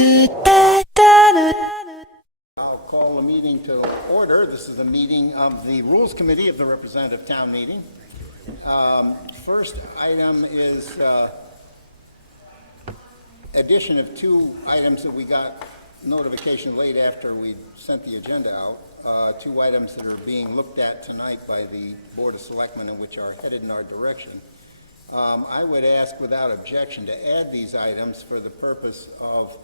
I'll call the meeting to order. This is a meeting of the Rules Committee of the Representative Town Meeting. First item is addition of two items that we got notification late after we sent the agenda out. Two items that are being looked at tonight by the Board of Selectmen and which are headed in our direction. I would ask without objection to add these items for the purpose of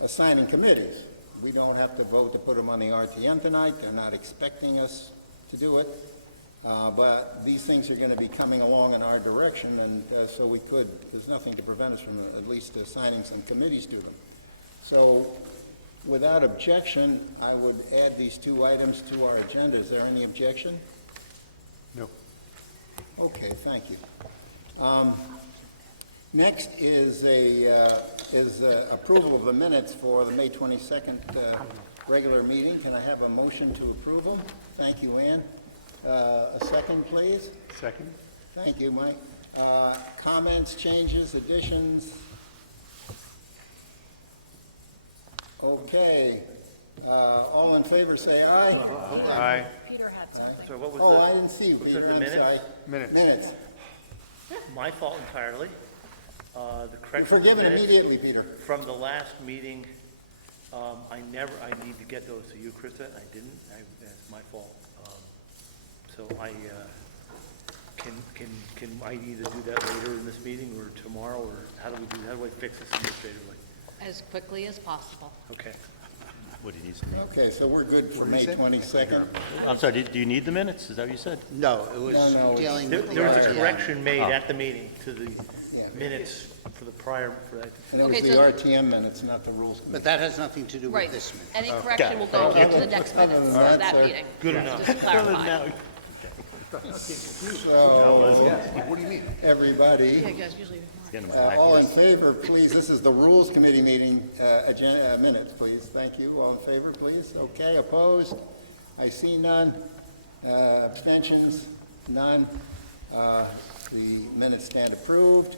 assigning committees. We don't have to vote to put them on the RTM tonight. They're not expecting us to do it. But these things are going to be coming along in our direction, and so we could, there's nothing to prevent us from at least assigning some committees to them. So without objection, I would add these two items to our agenda. Is there any objection? No. Okay, thank you. Next is approval of the minutes for the May 22nd regular meeting. Can I have a motion to approve them? Thank you, Ann. A second, please. Second. Thank you, Mike. Comments, changes, additions? Okay. All in favor say aye. Aye. Peter had something. So what was Oh, the? I didn't see. Was Peter, it the I'm minutes? sorry. Minutes. My fault entirely. The You're correction of the forgiven minutes immediately, Peter. from the last meeting, I need to get those to you, Krista. I didn't. That's my fault. So can I either do that later in this meeting or tomorrow, or how do I fix this administratively? As quickly as possible. Okay. What he needs to know. Okay, so we're good for May 22nd. I'm sorry, do you need the minutes? Is that what you said? No, it was No, dealing with the There was a RTM. correction made at the meeting to the Yeah. minutes for the prior, And it was Okay, the so- RTM minutes, not the Rules Committee. But that has nothing to do Right. with this minute. Any correction will go into the next minutes of that, that sir. meeting. Good enough. Just to clarify. What do you mean? Everybody, Yeah, guys, usually. all in favor, please, this is the Rules Committee meeting, minutes, please. Thank you. All in favor, please. Okay, opposed? I see none. Abstentions? None. The minutes stand approved.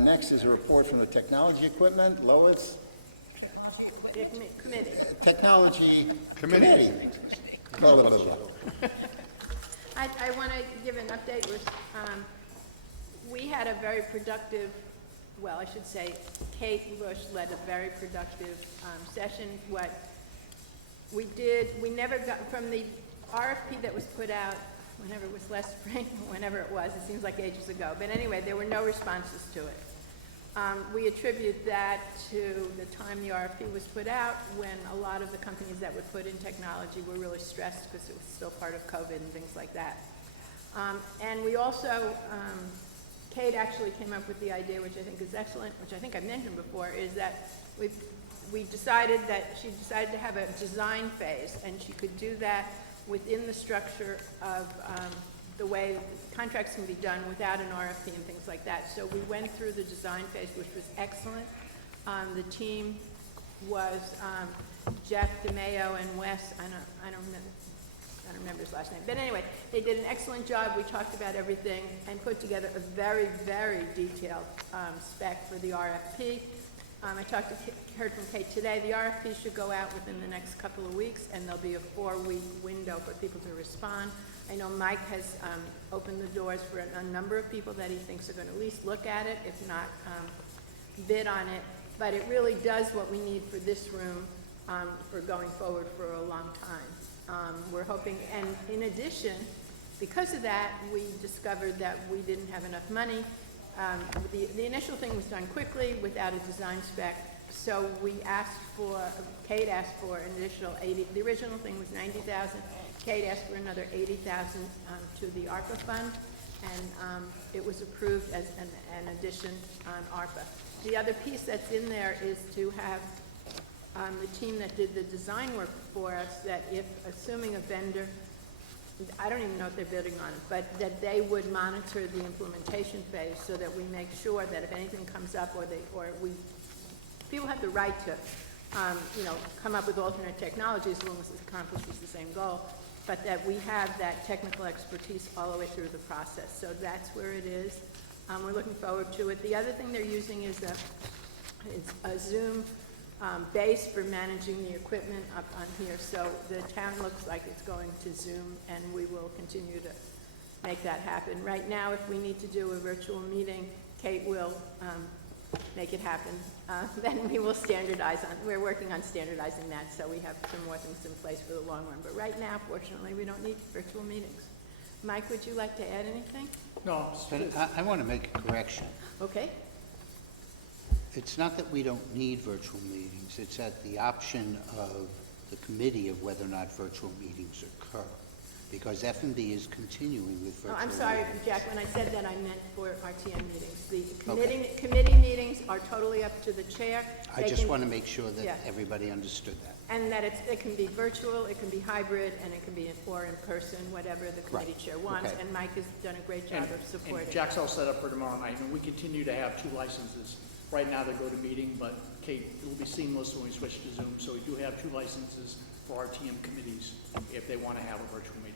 Next is a report from the Technology Equipment. Lois? Committee. Technology Committee. Blah, blah, blah, blah. I want to give an update. We had a very productive, well, I should say, Kate Bush led a very productive session. What we did, we never got, from the RFP that was put out, whenever it was last spring, whenever it was, it seems like ages ago. But anyway, there were no responses to it. We attribute that to the time the RFP was put out, when a lot of the companies that would put in technology were really stressed because it was still part of COVID and things like that. And we also, Kate actually came up with the idea, which I think is excellent, which I think I mentioned before, is that she decided to have a design phase, and she could do that within the structure of the way contracts can be done without an RFP and things like that. So we went through the design phase, which was excellent. The team was Jeff DeMayo and Wes, I don't remember his last name. But anyway, they did an excellent job. We talked about everything and put together a very, very detailed spec for the RFP. I heard from Kate today. The RFP should go out within the next couple of weeks, and there'll be a 4-week window for people to respond. I know Mike has opened the doors for a number of people that he thinks are going to at least look at it, if not bid on it. But it really does what we need for this room for going forward for a long time. We're hoping, and in addition, because of that, we discovered that we didn't have enough money. The initial thing was done quickly without a design spec, so Kate asked for an additional 80. The original thing was 90,000. Kate asked for another 80,000 to the ARPA fund, and it was approved as an addition on ARPA. The other piece that's in there is to have the team that did the design work for us, that if, assuming a vendor, I don't even know if they're bidding on it, but that they would monitor the implementation phase so that we make sure that if anything comes up people have the right to, come up with alternate technologies as long as it accomplishes the same goal, but that we have that technical expertise all the way through the process. So that's where it is. We're looking forward to it. The other thing they're using is a Zoom base for managing the equipment up on here. So the town looks like it's going to Zoom, and we will continue to make that happen. Right now, if we need to do a virtual meeting, Kate will make it happen. Then we will standardize on, we're working on standardizing that, so we have some more things in place for the long run. But right now, fortunately, we don't need virtual meetings. Mike, would you like to add anything? No, but I want to make a correction. Okay. It's not that we don't need virtual meetings, it's at the option of the committee of whether or not virtual meetings occur, because F&B is continuing with Oh, virtual I'm sorry, meetings. Jack, when I said that, I meant for RTM meetings. The Okay. committee meetings are totally up to the chair. I They just can- want to make sure Yeah. that everybody understood that. And that it can be virtual, it can be hybrid, and it can be or in person, whatever the committee chair wants. Okay. And Mike has done a great job of supporting. And Jack's all set up for tomorrow night, and we continue to have 2 licenses. Right now, they go to meeting, but Kate, it will be seamless when we switch to Zoom, so we do have 2 licenses for RTM committees if they want to have a virtual meeting.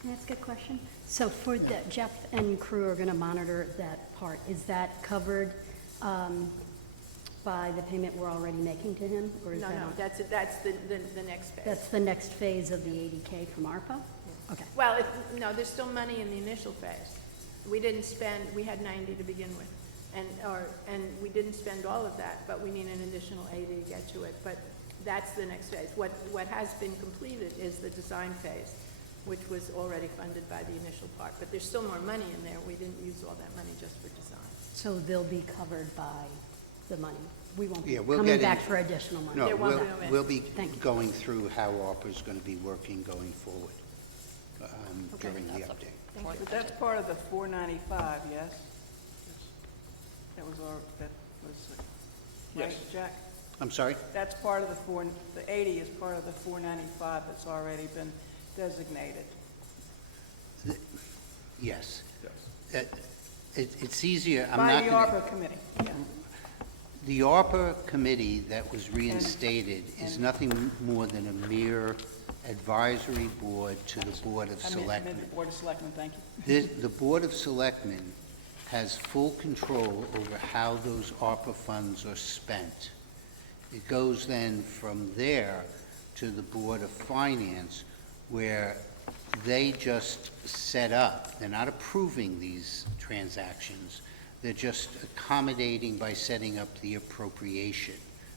Can I ask a question? So for the, Jeff and crew are going to monitor that part. Is that covered by the payment we're already making to him? Or is No, that no, on- that's the next phase. That's the next phase of the 80K from ARPA? Okay. Well, no, there's still money in the initial phase. We didn't spend, we had 90 to begin with, and we didn't spend all of that, but we need an additional 80 to get to it. But that's the next phase. What has been completed is the design phase, which was already funded by the initial part. But there's still more money in there. We didn't use all that money just for design. So they'll be covered by the money? We won't be Yeah, we'll coming get back in- for additional money? No, There won't be no we'll be Thank you. going through how ARPA is going to be working going forward during the That's update. But that's part of the 495, yes? That was right, Yes. Jack? I'm sorry? That's part of the 80 is part of the 495 that's already been designated. Yes. It's easier, I'm By not the going to... ARPA committee, yeah. The ARPA committee that was reinstated is nothing more than a mere advisory board to the Board of I meant Selectmen. the Board of Selectmen, thank you. The Board of Selectmen has full control over how those ARPA funds are spent. It goes then from there to the Board of Finance, where they just set up, they're not approving these transactions, they're just accommodating by setting up the appropriation,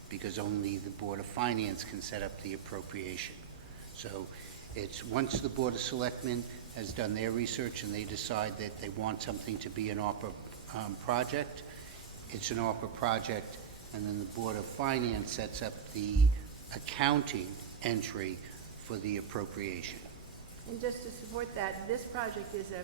because only the Board of Finance can set up the appropriation. So it's, once the Board of Selectmen has done their research and they decide that they want something to be an ARPA project, it's an ARPA project, and then the Board of Finance sets up the accounting entry for the appropriation. And just to support that, this project is a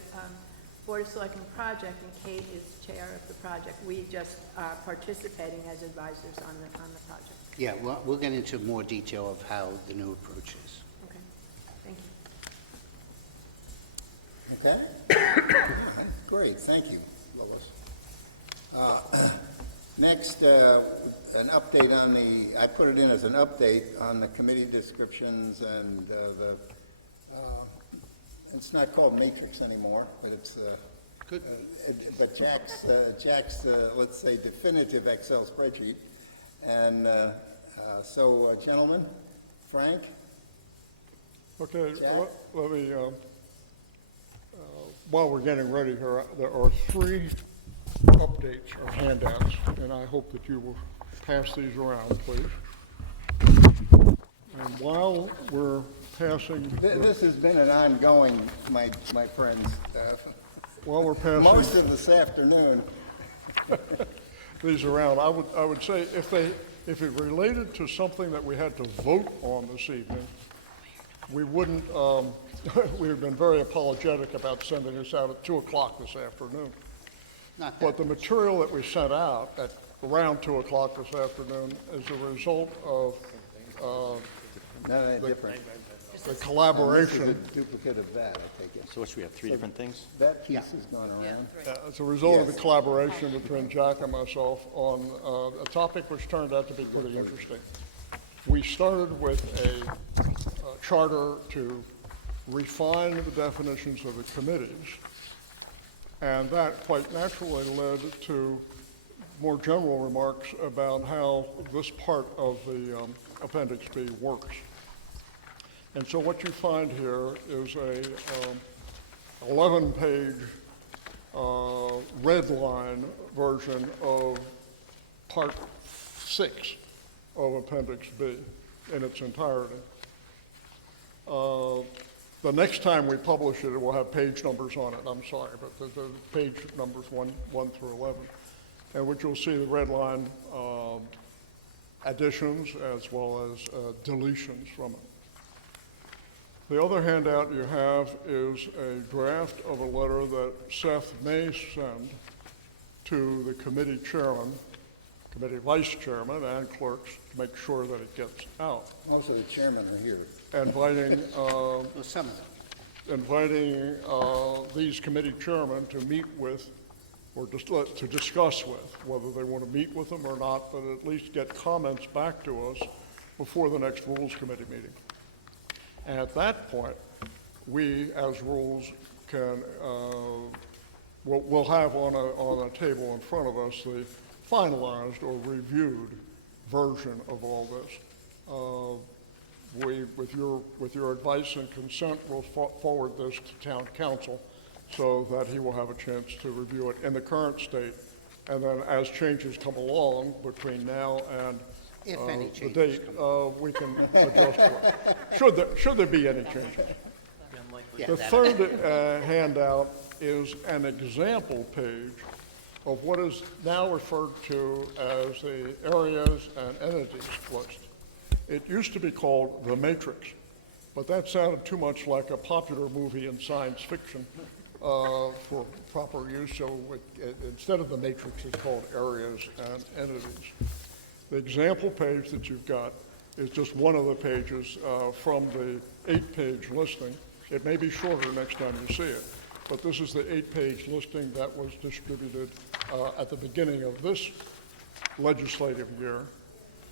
Board of Selectmen project, and Kate is chair of the project. We just are participating as advisors on the project. Yeah, we'll get into more detail of how the new approach is. Okay, thank you. Okay? Great, thank you, Lois. Next, an update on I put it in as an update on the committee descriptions and it's not called matrix anymore, but it's, Good. but Jack's, let's say, definitive Excel spreadsheet. And so, gentlemen, Frank? Okay, Jack? let me, while we're getting ready here, there are 3 updates or handouts, and I hope that you will pass these around, please. And while we're passing, This has been an ongoing, my friends, while we're passing most of this afternoon. these around, I would say if it related to something that we had to vote on this evening, we wouldn't, we have been very apologetic about sending this out at 2 o'clock this afternoon. Not But that, the material that we sent out at around 2 o'clock this afternoon is a result of No, different. the collaboration. This is a duplicate of that, I take it. So what, should we have 3 different things? That piece has gone around. As a result of the Yes. collaboration between Jack and myself on a topic which turned out to be pretty interesting. We started with a charter to refine the definitions of the committees, and that quite naturally led to more general remarks about how this part of the Appendix B works. And so what you find here is a 11-page red line version of Part 6 of Appendix B in its entirety. The next time we publish it, it will have page numbers on it. I'm sorry, but the page numbers 1 through 11, and which you'll see the red line additions as well as deletions from it. The other handout you have is a draft of a letter that Seth may send to the committee chairman, committee vice chairman, and clerks to make sure that it gets out, Most of the chairmen are here. inviting Well, some of them. these committee chairmen to meet with, or just to discuss with, whether they want to meet with them or not, but at least get comments back to us before the next Rules Committee meeting. And at that point, we, as Rules, can, we'll have on a table in front of us the finalized or reviewed version of all this. We, with your advice and consent, will forward this to town council so that he will have a chance to review it in the current state. And then as changes come along between now and If any the changes date, we can adjust to it. Should there be any changes? Yeah, The that- third handout is an example page of what is now referred to as the areas and entities list. It used to be called The Matrix, but that sounded too much like a popular movie in science fiction for proper use, so instead of The Matrix, it's called Areas and Entities. The example page that you've got is just one of the pages from the 8-page listing. It may be shorter next time you see it, but this is the 8-page listing that was distributed at the beginning of this legislative year,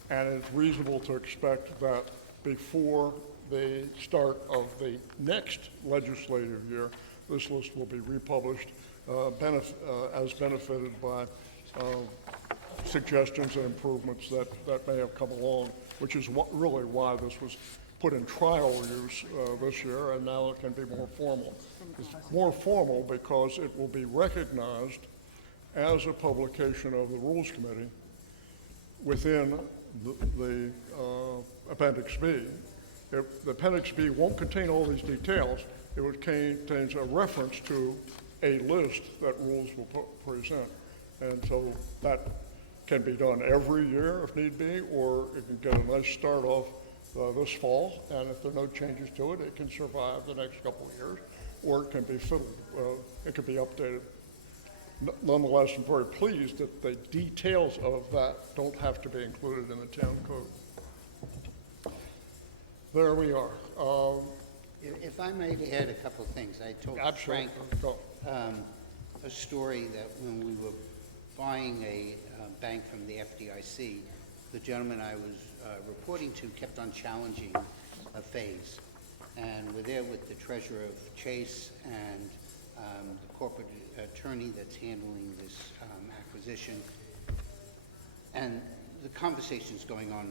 and it's reasonable to expect that before the start of the next legislative year, this list will be republished as benefited by suggestions and improvements that may have come along, which is really why this was put in trial use this year, and now it can be more formal. It's more formal because it will be recognized as a publication of the Rules Committee within the Appendix B. The Appendix B won't contain all these details. It contains a reference to a list that Rules will present. And so that can be done every year if need be, or it can get a nice start off this fall, and if there are no changes to it, it can survive the next couple of years, or it can be fiddled, it can be updated. Nonetheless, I'm very pleased that the details of that don't have to be included in the town code. There we are. If I might add a couple of things, I told Frank Go. a story that when we were buying a bank from the FDIC, the gentleman I was reporting to kept on challenging a phase. And we're there with the treasurer of Chase and the corporate attorney that's handling this acquisition. And the conversation's going on.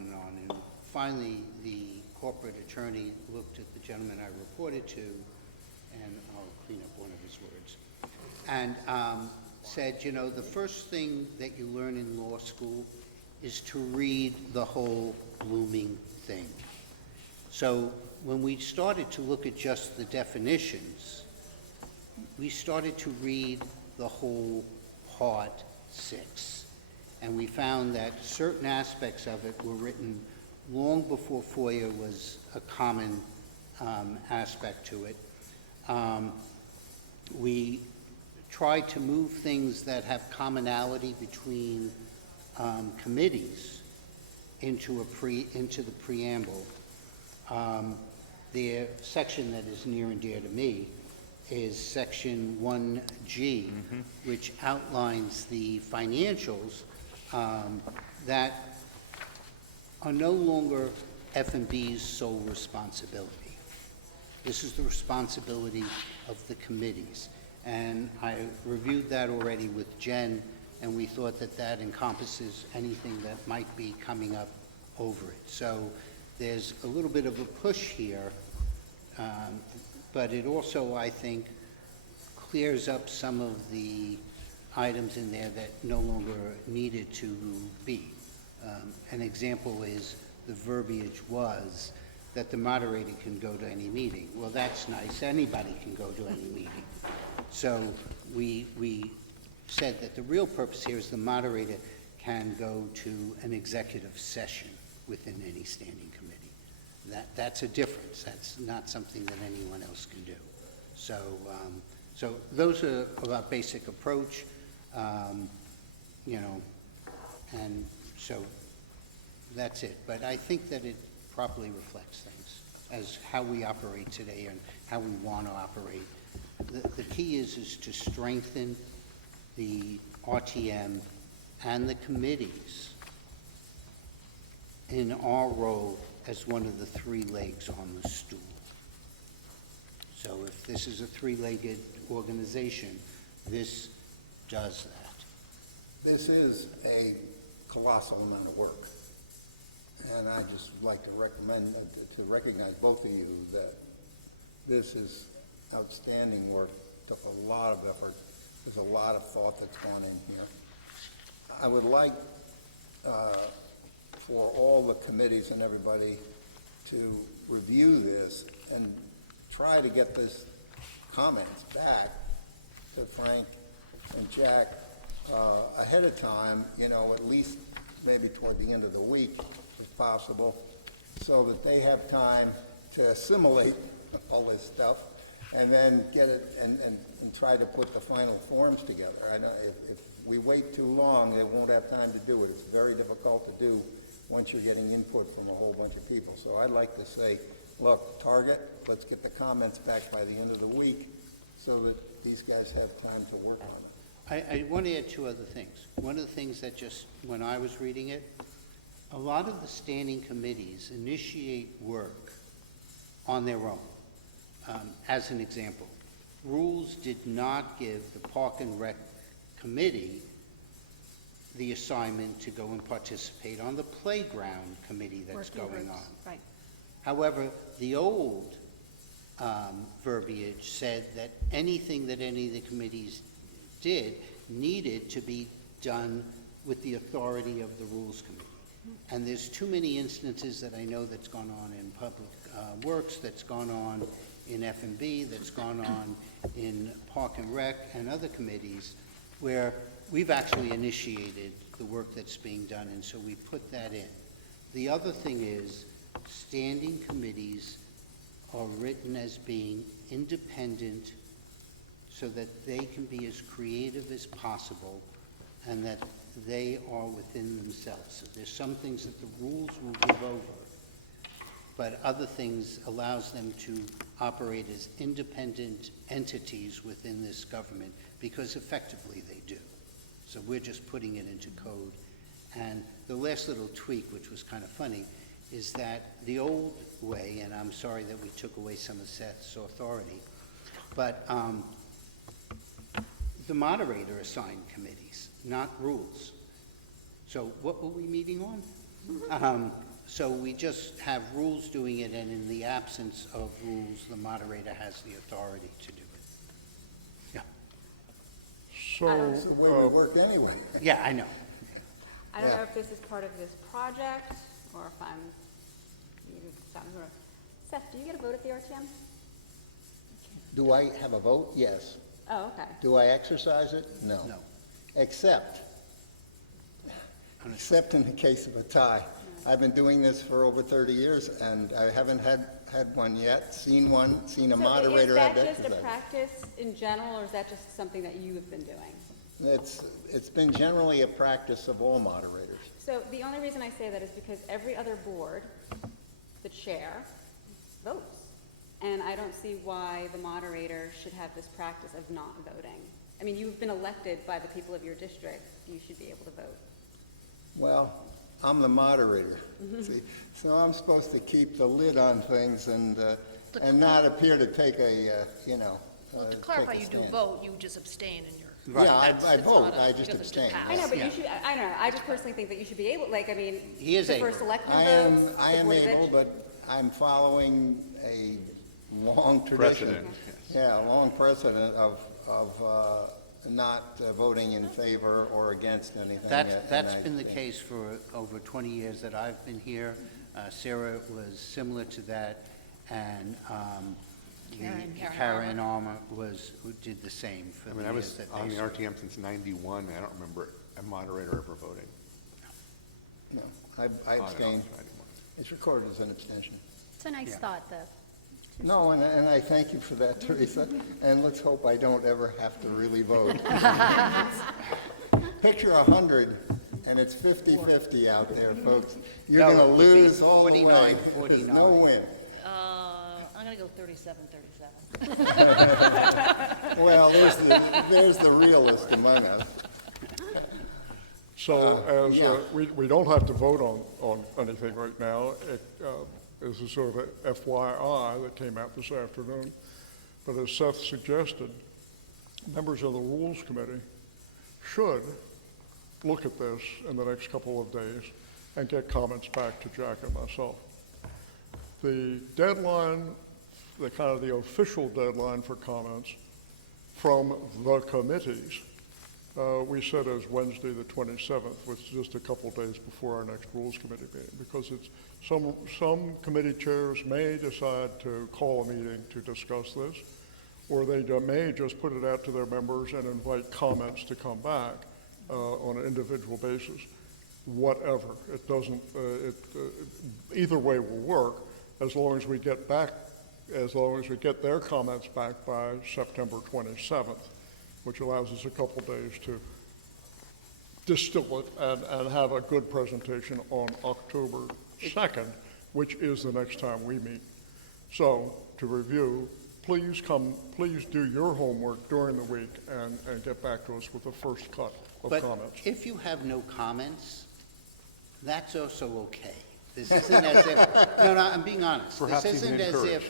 And finally, the corporate attorney looked at the gentleman I reported to, and I'll clean up one of his words, and said, you know, the first thing that you learn in law school is to read the whole blooming thing. So when we started to look at just the definitions, we started to read the whole Part 6. And we found that certain aspects of it were written long before FOIA was a common aspect to it. We tried to move things that have commonality between committees into the preamble. The section that is near and dear to me is section 1G, which outlines the financials that are no longer F&B's sole responsibility. This is the responsibility of the committees. And I reviewed that already with Jen and we thought that that encompasses anything that might be coming up over it. So there's a little bit of a push here, but it also, I think, clears up some of the items in there that no longer needed to be. An example is the verbiage was that the moderator can go to any meeting. Well, that's nice. Anybody can go to any meeting. So we said that the real purpose here is the moderator can go to an executive session within any standing committee. That's a difference. That's not something that anyone else can do. So, so those are our basic approach, you know, and so that's it. But I think that it properly reflects things as how we operate today and how we want to operate. The key is to strengthen the RTM and the committees in our role as one of the three legs on the stool. So if this is a three-legged organization, this does that. This is a colossal amount of work. And I just would like to recommend, to recognize both of you that this is outstanding work, took a lot of effort, there's a lot of thought that's gone in here. I would like for all the committees and everybody to review this and try to get this comments back to Frank and Jack ahead of time, you know, at least maybe toward the end of the week, if possible, so that they have time to assimilate all this stuff and then get it and try to put the final forms together. I know if we wait too long, they won't have time to do it. It's very difficult to do once you're getting input from a whole bunch of people. So I'd like to say, look, target, let's get the comments back by the end of the week so that these guys have time to work on it. I want to add two other things. One of the things that just, when I was reading it, a lot of the standing committees initiate work on their own. As an example, rules did not give the Park and Rec Committee the assignment to go and participate on the playground committee that's Working going groups, on. right. However, the old verbiage said that anything that any of the committees did needed to be done with the authority of the Rules Committee. And there's too many instances that I know that's gone on in Public Works, that's gone on in F&B, that's gone on in Park and Rec and other committees where we've actually initiated the work that's being done, and so we put that in. The other thing is standing committees are written as being independent so that they can be as creative as possible and that they are within themselves. So there's some things that the rules will give over, but other things allows them to operate as independent entities within this government because effectively they do. So we're just putting it into code. And the last little tweak, which was kind of funny, is that the old way, and I'm sorry that we took away some of Seth's authority, but the moderator assigned committees, not rules. So what were we meeting on? So we just have rules doing it, and in the absence of rules, the moderator has the authority to do it. Yeah. So, It's the way we work anyway. Yeah, I know. I don't Yeah. know if this is part of this project, or if I'm, Seth, do you get a vote at the RTM? Do I have a vote? Yes. Oh, okay. Do I exercise it? No. No. Except in the case of a tie. I've been doing this for over 30 years, and I haven't had one yet, seen a moderator have to So is that just a exercise. practice in general, or is that just something that you have been doing? It's been generally a practice of all moderators. So the only reason I say that is because every other board, the chair, votes. And I don't see why the moderator should have this practice of not voting. I mean, you've been elected by the people of your district. You should be able to vote. Well, I'm the moderator, see, so I'm supposed to keep the lid on things and not appear to take a, Well, to clarify, take a you do stand. vote, you just abstain in your Right. Yeah, I It's vote, not a- I just because it abstain. passed. I know, but Yeah. you should, I don't know, I just personally think that you should be able, like, I mean, He is the able. first selectman I votes, am, I the am Board of able, Ed- but I'm following a long tradition. Precedent, Yeah, a long precedent of not voting in favor or against anything. That's and I been the think- case for over 20 years that I've been here. Sarah was similar to that, and Karen Armour who did the same for I the mean, I years was that on they the served. RTM since '91, and I don't remember a moderator ever voting. No, I on and off abstain. 91. It's recorded as an abstention. It's a nice Yeah. thought, though. No, and I thank you for that, Teresa, and let's hope I don't ever have to really vote. Picture 100, and it's 50-50 out there, folks. You're No, gonna it would be lose all the way. 49-49. There's no win. I'm gonna go 37-37. Well, there's the realist among us. So as, yeah. we don't have to vote on anything right now. This is sort of a FYI that came out this afternoon. But as Seth suggested, members of the Rules Committee should look at this in the next couple of days and get comments back to Jack and myself. The deadline, the official deadline for comments from the committees, we set as Wednesday the 27th, which is just a couple days before our next Rules Committee meeting, because it's, some committee chairs may decide to call a meeting to discuss this, or they may just put it out to their members and invite comments to come back on an individual basis. Whatever, it doesn't, either way will work, as long as we get their comments back by September 27th, which allows us a couple days to distill it and have a good presentation on October 2nd, which is the next time we meet. So, to review, please do your homework during the week and get back to us with the first cut of But comments. if you have no comments, that's also okay. This isn't as if, no, I'm being honest. Perhaps This even isn't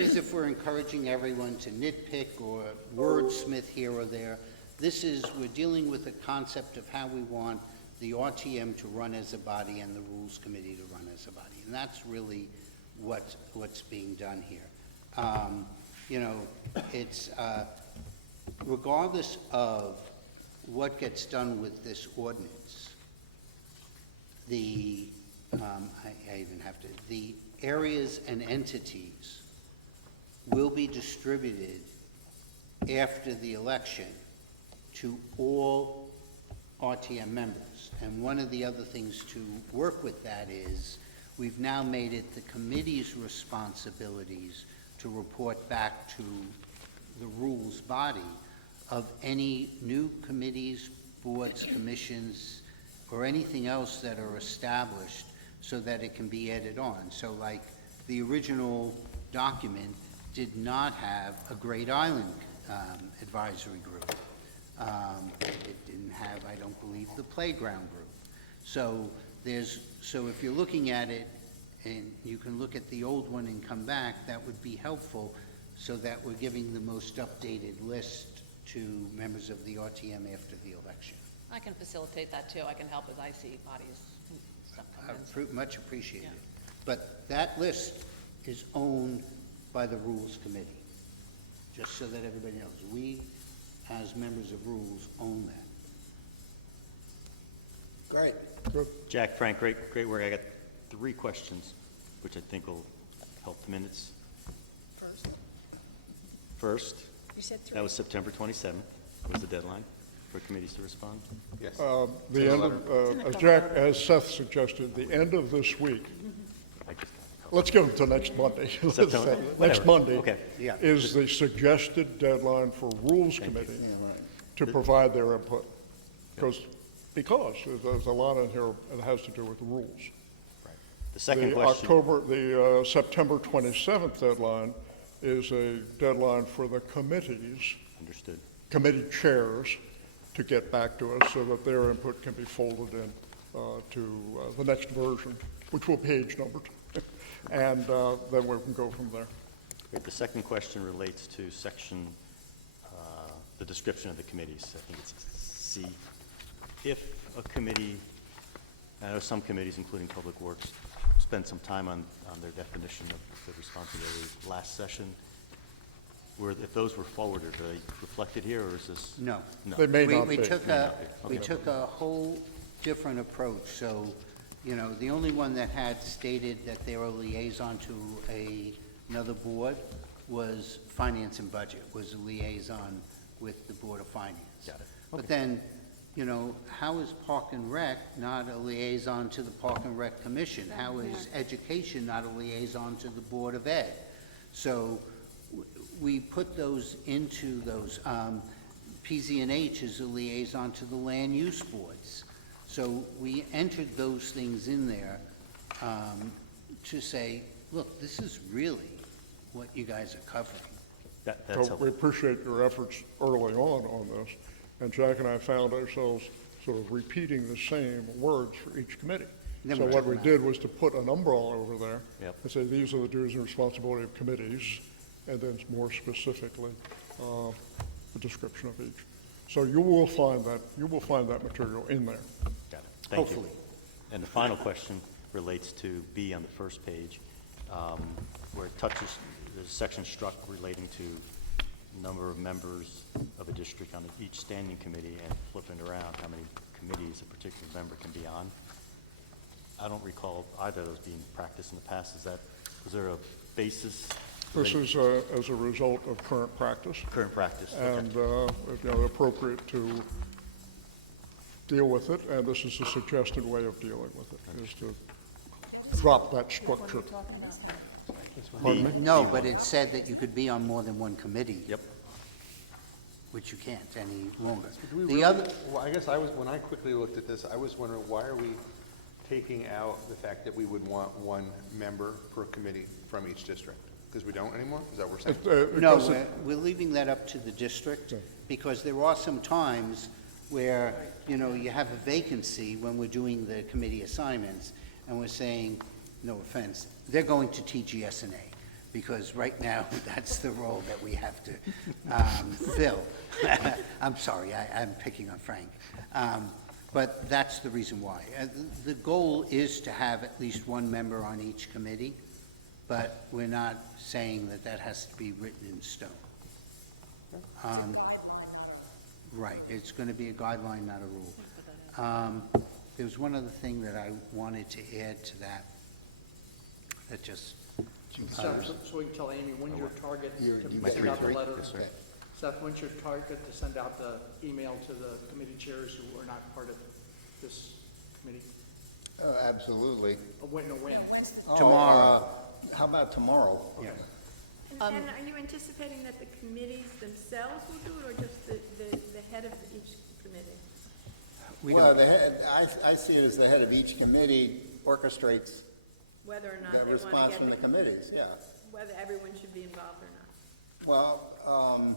as if we're encouraging everyone to nitpick or wordsmith here or there. We're dealing with the concept of how we want the RTM to run as a body and the Rules Committee to run as a body. And that's really what's being done here. It's, regardless of what gets done with this ordinance, the areas and entities will be distributed after the election to all RTM members. And one of the other things to work with that is, we've now made it the committee's responsibilities to report back to the rules body of any new committees, boards, commissions, or anything else that are established, so that it can be added on. So like, the original document did not have a Great Island advisory group. It didn't have, I don't believe, the playground group. So if you're looking at it, and you can look at the old one and come back, that would be helpful, so that we're giving the most updated list to members of the RTM after the election. I can facilitate that too. I can help as I see bodies and stuff come in. Much appreciated. Yeah. But that list is owned by the Rules Committee, just so that everybody knows. We, as members of Rules, own that. Great. Jack, Frank, great work. I got 3 questions, which I think will help the minutes. First, You said that was September 27th, was the deadline for committees to respond? Yes. The end of, as Seth suggested, the end of this week, I just- let's give it to next Monday. Let's September, say whatever. Next Monday Okay. Yeah. is the suggested deadline for Rules Committee to provide their input. Because there's a lot in here that has to do with the rules. The second question. The September 27th deadline is a deadline for the committees, Understood. committee chairs, to get back to us so that their input can be folded in to the next version, which will be page numbered. And then we can go from there. Great. The second question relates to section the description of the committees. I think it's C. If a committee, I know some committees, including Public Works, spend some time on their definition of the responsibility last session, if those were forwarded, are they reflected here, or is this? No. No. They may We- not we be. took May a, not be. we Okay. took a whole different approach, so, you know, the only one that had stated that they were a liaison to another board was Finance and Budget, was a liaison with the Board of Finance. Got it. But Okay. then, you know, how is Park and Rec not a liaison to the Park and Rec Commission? How is Education not a liaison to the Board of Ed? So we put those into those. PZ&H is a liaison to the land use boards. So we entered those things in there to say, look, this is really what you guys are covering. That's So we helpful. appreciate your efforts early on this, and Jack and I found ourselves sort of repeating the same words for each committee. Then So we what took we them out. did was to put an umbrella over there. Yep. And say, these are the duties and responsibility of committees, and then more specifically, the description of each. So you will find that material in there. Got it. Thank you. Hopefully. And the final question relates to B on the first page, where it touches, there's a section struck relating to number of members of a district on each standing committee, and flipping it around, how many committees a particular member can be on. I don't recall either of those being practiced in the past. Was there a basis? This is as a result of current practice, Current practice? Okay. and, you know, appropriate to deal with it, and this is a suggested way of dealing with it, is to drop that structure. Pardon me? No, but it said that you could be on more than one committee. Yep. Which you can't any longer. Do we The really- other, Well, I guess when I quickly looked at this, I was wondering, why are we taking out the fact that we would want one member per committee from each district? Because we don't anymore? Is that what we're saying? no, Because it- we're leaving that up to the district, Yeah. because there are some times where, you know, you have a vacancy when we're doing the committee assignments, and we're saying, no offense, they're going to TGS&A, because right now, that's the role that we have to fill. I'm sorry, I'm picking on Frank. But that's the reason why. The goal is to have at least one member on each committee, but we're not saying that that has to be written in stone. Right, it's going to be a guideline, not a rule. There was one other thing that I wanted to add to that, that just, Seth, so we can tell Amy, when's your target to My send out the 3-3, letter? yes, sir. Seth, when's your target to send out the email to the committee chairs who are not part of this committee? Absolutely. When? Tomorrow. How about tomorrow? yeah. And are you anticipating that the committees themselves will do it, or just the head of each committee? We Well, don't, the head, I see it as the head of each committee orchestrates Whether or not that they want response to from the get, committees, yeah. whether everyone should be involved or not? Well,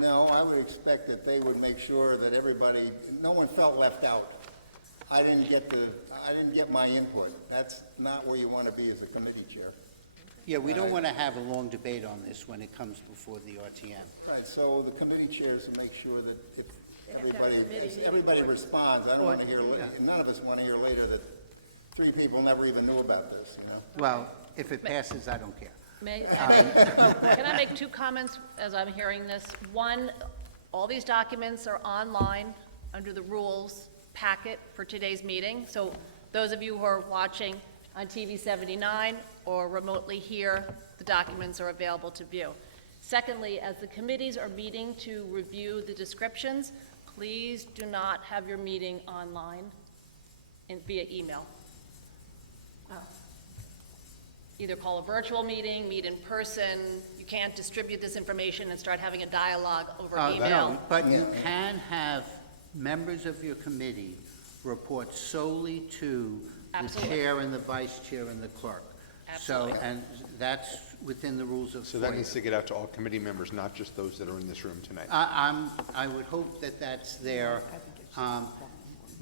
no, I would expect that they would make sure that everybody, no one felt left out. I didn't get my input. That's not where you want to be as a committee chair. yeah, we don't want to have a long debate on this when it comes before the RTM. Right, so the committee chairs will make sure that if They have to have a committee meeting everybody for it. responds, I don't want to hear, none of us want to hear later that 3 people never even knew about this, you know? Well, if it passes, I don't care. Can I make 2 comments as I'm hearing this? One, all these documents are online under the rules packet for today's meeting. So those of you who are watching on TV 79 or remotely here, the documents are available to view. Secondly, as the committees are meeting to review the descriptions, please do not have your meeting online and via email. Either call a virtual meeting, meet in person. You can't distribute this information and start having a dialogue over email. No, but you can have members of your committee report solely to the Absolutely. chair and the vice chair and the clerk. Absolutely. So, and that's within the rules of So that FOIA. needs to get out to all committee members, not just those that are in this room tonight. I would hope that that's there.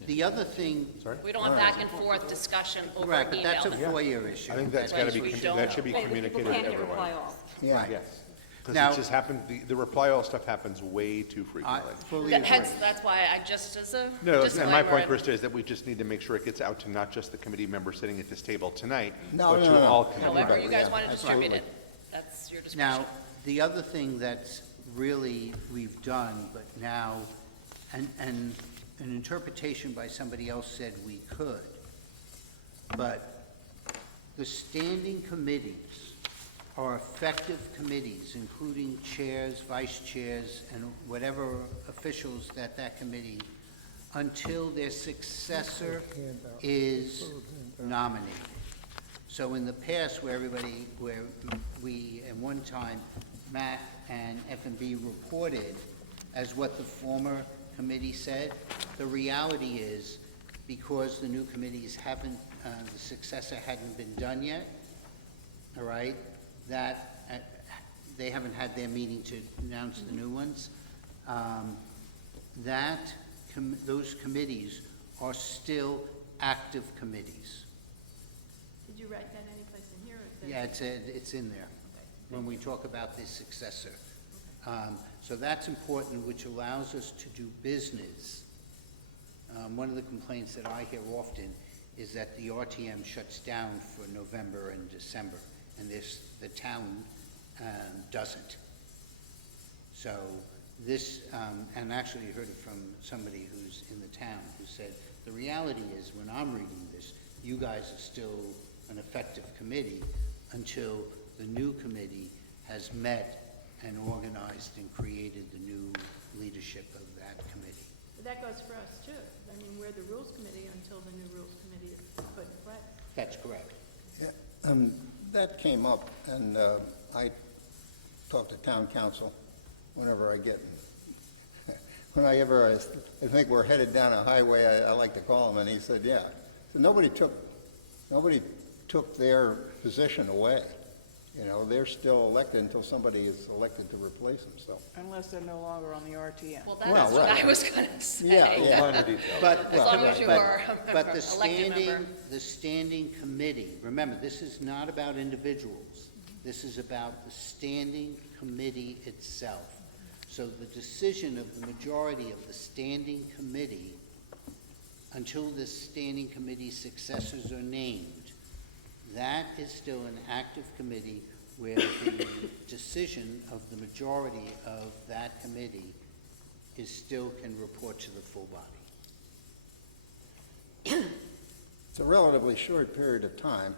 The other thing, We don't want back and forth discussion over right, but that's a email. FOIA issue. I think that's got to be, we don't- that should be Right, but people communicated to can't get everyone. reply all. Yeah. Yes. Because Now- it just happened, the reply all stuff happens way too I frequently. fully agree. Hence, that's why I just, as a No, disclaimer. and my point, Krista, is that we just need to make sure it gets out to not just the committee members sitting at this table tonight, No, but no, to no, no. all committee However members. you guys Yeah, want to distribute it, absolutely. that's your discretion. Now, the other thing that's really we've done, but now, and an interpretation by somebody else said we could, but the standing committees are effective committees, including chairs, vice chairs, and whatever officials that committee, until their successor is nominated. So in the past, where we, at one time, Matt and F&B reported as what the former committee said, the reality is, because the new committees haven't, the successor hadn't been done yet, all right, that, they haven't had their meeting to announce the new ones, those committees are still active committees. Did you write that anyplace in here? Or is that- Yeah, it's in there, when we talk about the successor. So that's important, which allows us to do business. One of the complaints that I hear often is that the RTM shuts down for November and December, and the town doesn't. So this, and actually I heard it from somebody who's in the town, who said, the reality is, when I'm reading this, you guys are still an effective committee until the new committee has met and organized and created the new leadership of that committee. But that goes for us too. I mean, we're the rules committee until the new rules committee is put in place. That's correct. Yeah, that came up, and I talk to town council whenever I get, I think we're headed down a highway, I like to call him, and he said, yeah. So nobody took their position away. You know, they're still elected until somebody is elected to replace them, so. Unless they're no longer on the RTM. Well, Well, that's what right. I was going to say. Yeah, yeah. Minor detail. But, As long as you but- are a member, but the elected member. the standing committee, remember, this is not about individuals. This is about the standing committee itself. So the decision of the majority of the standing committee, until the standing committee successors are named, that is still an active committee where the decision of the majority of that committee can report to the full body. It's a relatively short period of time,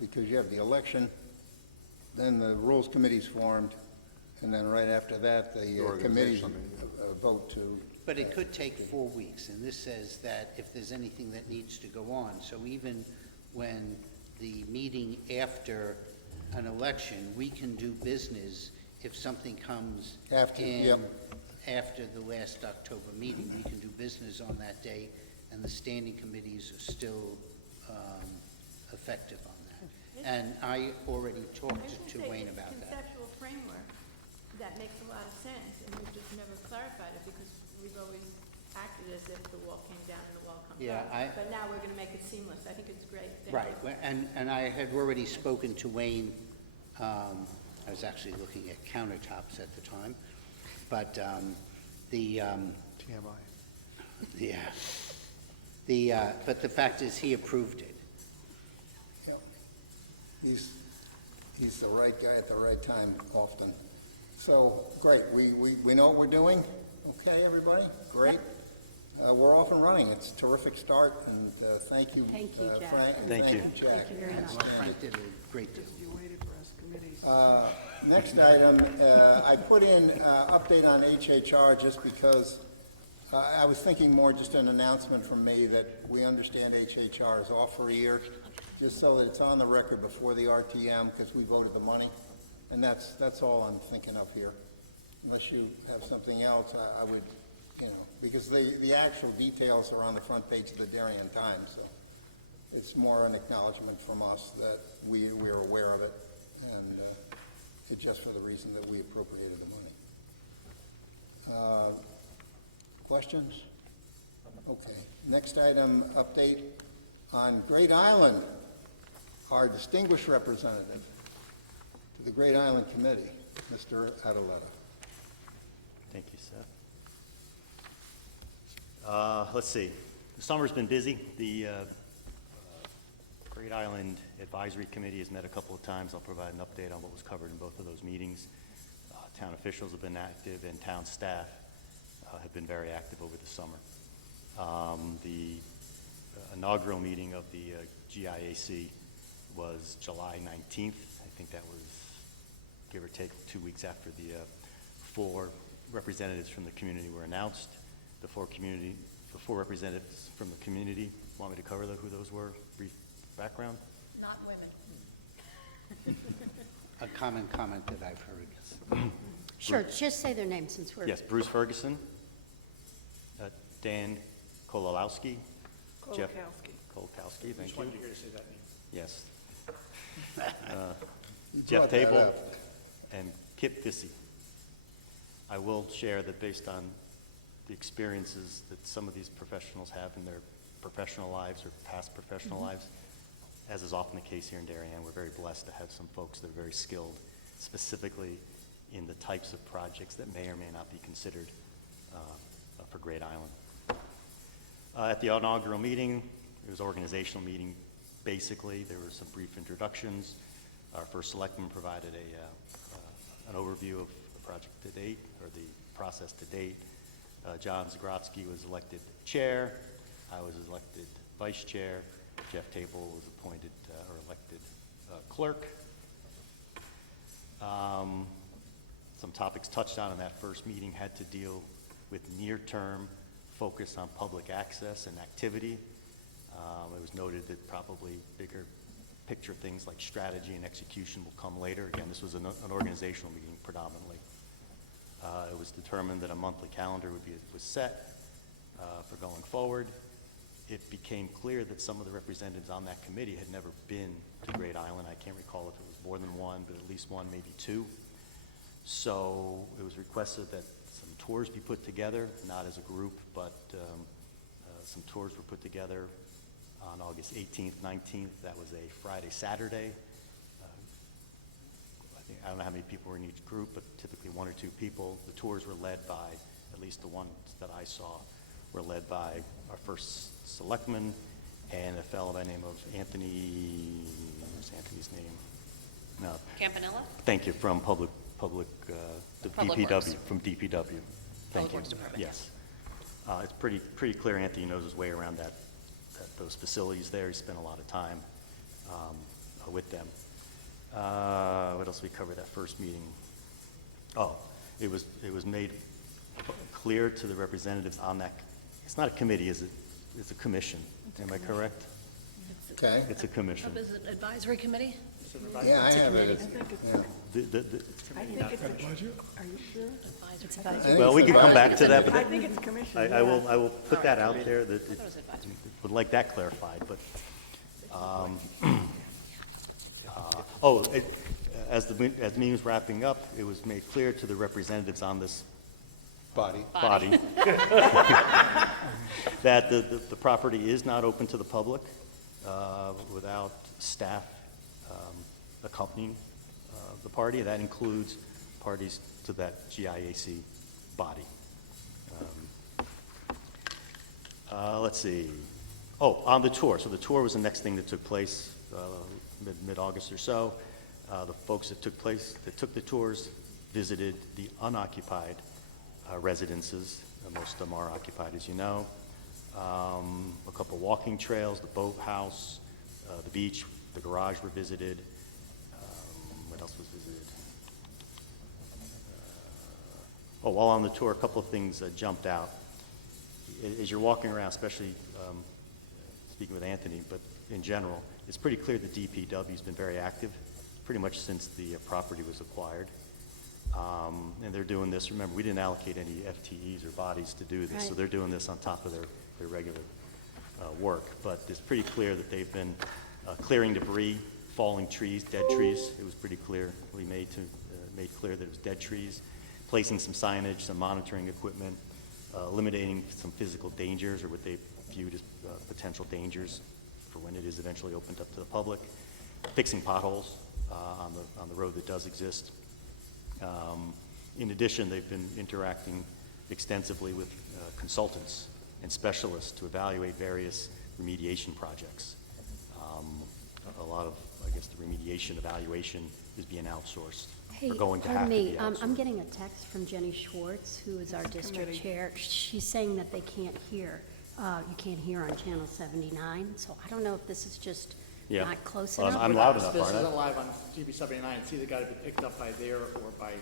because you have the election, then the Rules Committee's formed, and then right after that, the committees organizational vote to. But it could take 4 weeks, and this says that if there's anything that needs to go on, so even when the meeting after an election, we can do business if something comes After, in yep. after the last October meeting, we can do business on that day, and the standing committees are still effective on that. And I already talked to Wayne about It's a that. conceptual framework that makes a lot of sense, and we've just never clarified it because we've always acted as if the wall came down and the wall comes Yeah, up. But now we're gonna make it seamless. I think it's great. Thank Right, you. and I had already spoken to Wayne, I was actually looking at countertops at the time, but TMI. yeah. But the fact is, he approved it. Yep. He's the right guy at the right time often. So, great, we know what we're doing, okay, everybody? Great. We're off and running, it's a terrific start, and thank you. Thank you, Jack. Frank, and Thank you. Jack. Thank you very much. Frank did a great deal. You waited for us committees. Next item, I put in update on HHR just because I was thinking more just an announcement from me that we understand HHR is off for a year, just so that it's on the record before the RTM, because we voted the money. And that's all I'm thinking of here. Unless you have something else, I would, because the actual details are on the front page of the Darien Times, so it's more an acknowledgement from us that we're aware of it, and it's just for the reason that we appropriated the money. Questions? Okay. Next item, update on Great Island, our distinguished representative to the Great Island Committee. Mr. Adeletta. Thank you, Seth. Let's see. The summer's been busy. The Great Island Advisory Committee has met a couple of times. I'll provide an update on what was covered in both of those meetings. Town officials have been active, and town staff have been very active over the summer. The inaugural meeting of the GIAC was July 19th. I think that was, give or take, 2 weeks after the 4 representatives from the community were announced. The 4 representatives from the community, want me to cover who those were? Brief background? Not women. A common comment that I've heard. Sure, just say their name since we're. Yes, Bruce Ferguson, Dan Kololowski, Jeff Kolkowski, thank Just you. wanted to hear you say that name. Yes. You Jeff brought that Table up. and Kip Bissey. I will share that based on the experiences that some of these professionals have in their professional lives or past professional lives, as is often the case here in Darien, we're very blessed to have some folks that are very skilled, specifically in the types of projects that may or may not be considered for Great Island. At the inaugural meeting, it was an organizational meeting. Basically, there were some brief introductions. Our first selectman provided an overview of the project to date, or the process to date. John Zagrodsky was elected chair. I was elected vice chair. Jeff Table was appointed or elected clerk. Some topics touched on in that first meeting had to deal with near-term focus on public access and activity. It was noted that probably bigger picture things like strategy and execution will come later. Again, this was an organizational meeting predominantly. It was determined that a monthly calendar was set for going forward. It became clear that some of the representatives on that committee had never been to Great Island. I can't recall if it was more than one, but at least one, maybe 2. So it was requested that some tours be put together, not as a group, but some tours were put together on August 18th, 19th. That was a Friday, Saturday. I don't know how many people were in each group, but typically 1 or 2 people. The tours were led by, at least the ones that I saw, were led by our first selectman and a fellow by the name of Anthony, what's Anthony's name? No. Campanella? Thank you, from the Public DPW, Works. from DPW. Thank you. Works Department. Yes. It's pretty clear Anthony knows his way around those facilities there. He spent a lot of time with them. What else did we cover that first meeting? Oh, it was made clear to the representatives on that. It's not a committee, is it? It's a commission. Am I correct? Okay. It's a commission. Is it advisory committee? Yeah, I have it. Yeah. I think it's, are you sure? It's I advisory. think Well, we it's can come back to that, but I think it's commission. I will put that out there, that I thought it was advisory. would like that clarified, but, as the meeting was wrapping up, it was made clear to the representatives on this Body. body that the property is not open to the public without staff accompanying the party. That includes parties to that GIAC body. Let's see. Oh, on the tour. So the tour was the next thing that took place mid-August or so. The folks that took the tours visited the unoccupied residences. Most of them are occupied, as you know. A couple walking trails, the boathouse, the beach, the garage were visited. What else was visited? While on the tour, a couple of things jumped out. As you're walking around, especially speaking with Anthony, but in general, it's pretty clear the DPW has been very active pretty much since the property was acquired. And they're doing this, remember, we didn't allocate any FTEs or bodies to do this, so Right. they're doing this on top of their regular work. But it's pretty clear that they've been clearing debris, falling trees, dead trees. It was pretty clear, we made clear that it was dead trees, placing some signage, some monitoring equipment, eliminating some physical dangers or what they viewed as potential dangers for when it is eventually opened up to the public, fixing potholes on the road that does exist. In addition, they've been interacting extensively with consultants and specialists to evaluate various remediation projects. A lot of, I guess, the remediation evaluation is being outsourced, Hey, or going to have pardon to me, be I'm outsourced. getting a text from Jenny Schwartz, who is our district Committee. chair. She's saying that they can't hear. You can't hear on Channel 79, so I don't know if this is just Yeah. not close Well, enough. I'm loud enough, This aren't I? isn't live on TV 79, it's either got to be picked up by there or by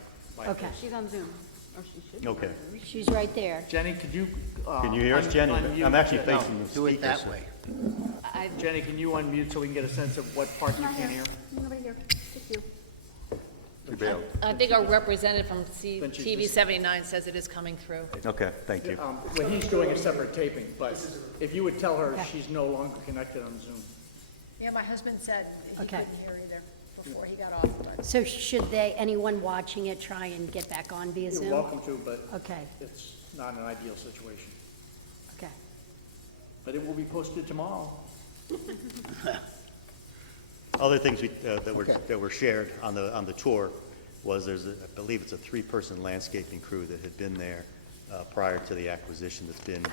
Okay. this. She's on Zoom, or she should be. Okay. She's right there. Jenny, could you? Can you hear us, Jenny? I'm actually No. facing the Do it speaker, that so- way. Jenny, can you unmute so we can get a sense of what part you can't hear? Nobody here, just you. You bailed. I think our representative from Then she's TV just- 79 says it is coming through. Okay, thank you. Well, he's doing a separate taping, but if you would tell her Okay. she's no longer connected on Zoom. Yeah, my husband said he Okay. couldn't hear either before he got off. But So should they, anyone watching it, try and get back on via Zoom? You're welcome to, but Okay, it's not an ideal situation. okay. But it will be posted tomorrow. Other things that were shared on the tour was I believe it's a 3-person landscaping crew that had been there prior to the acquisition that's been,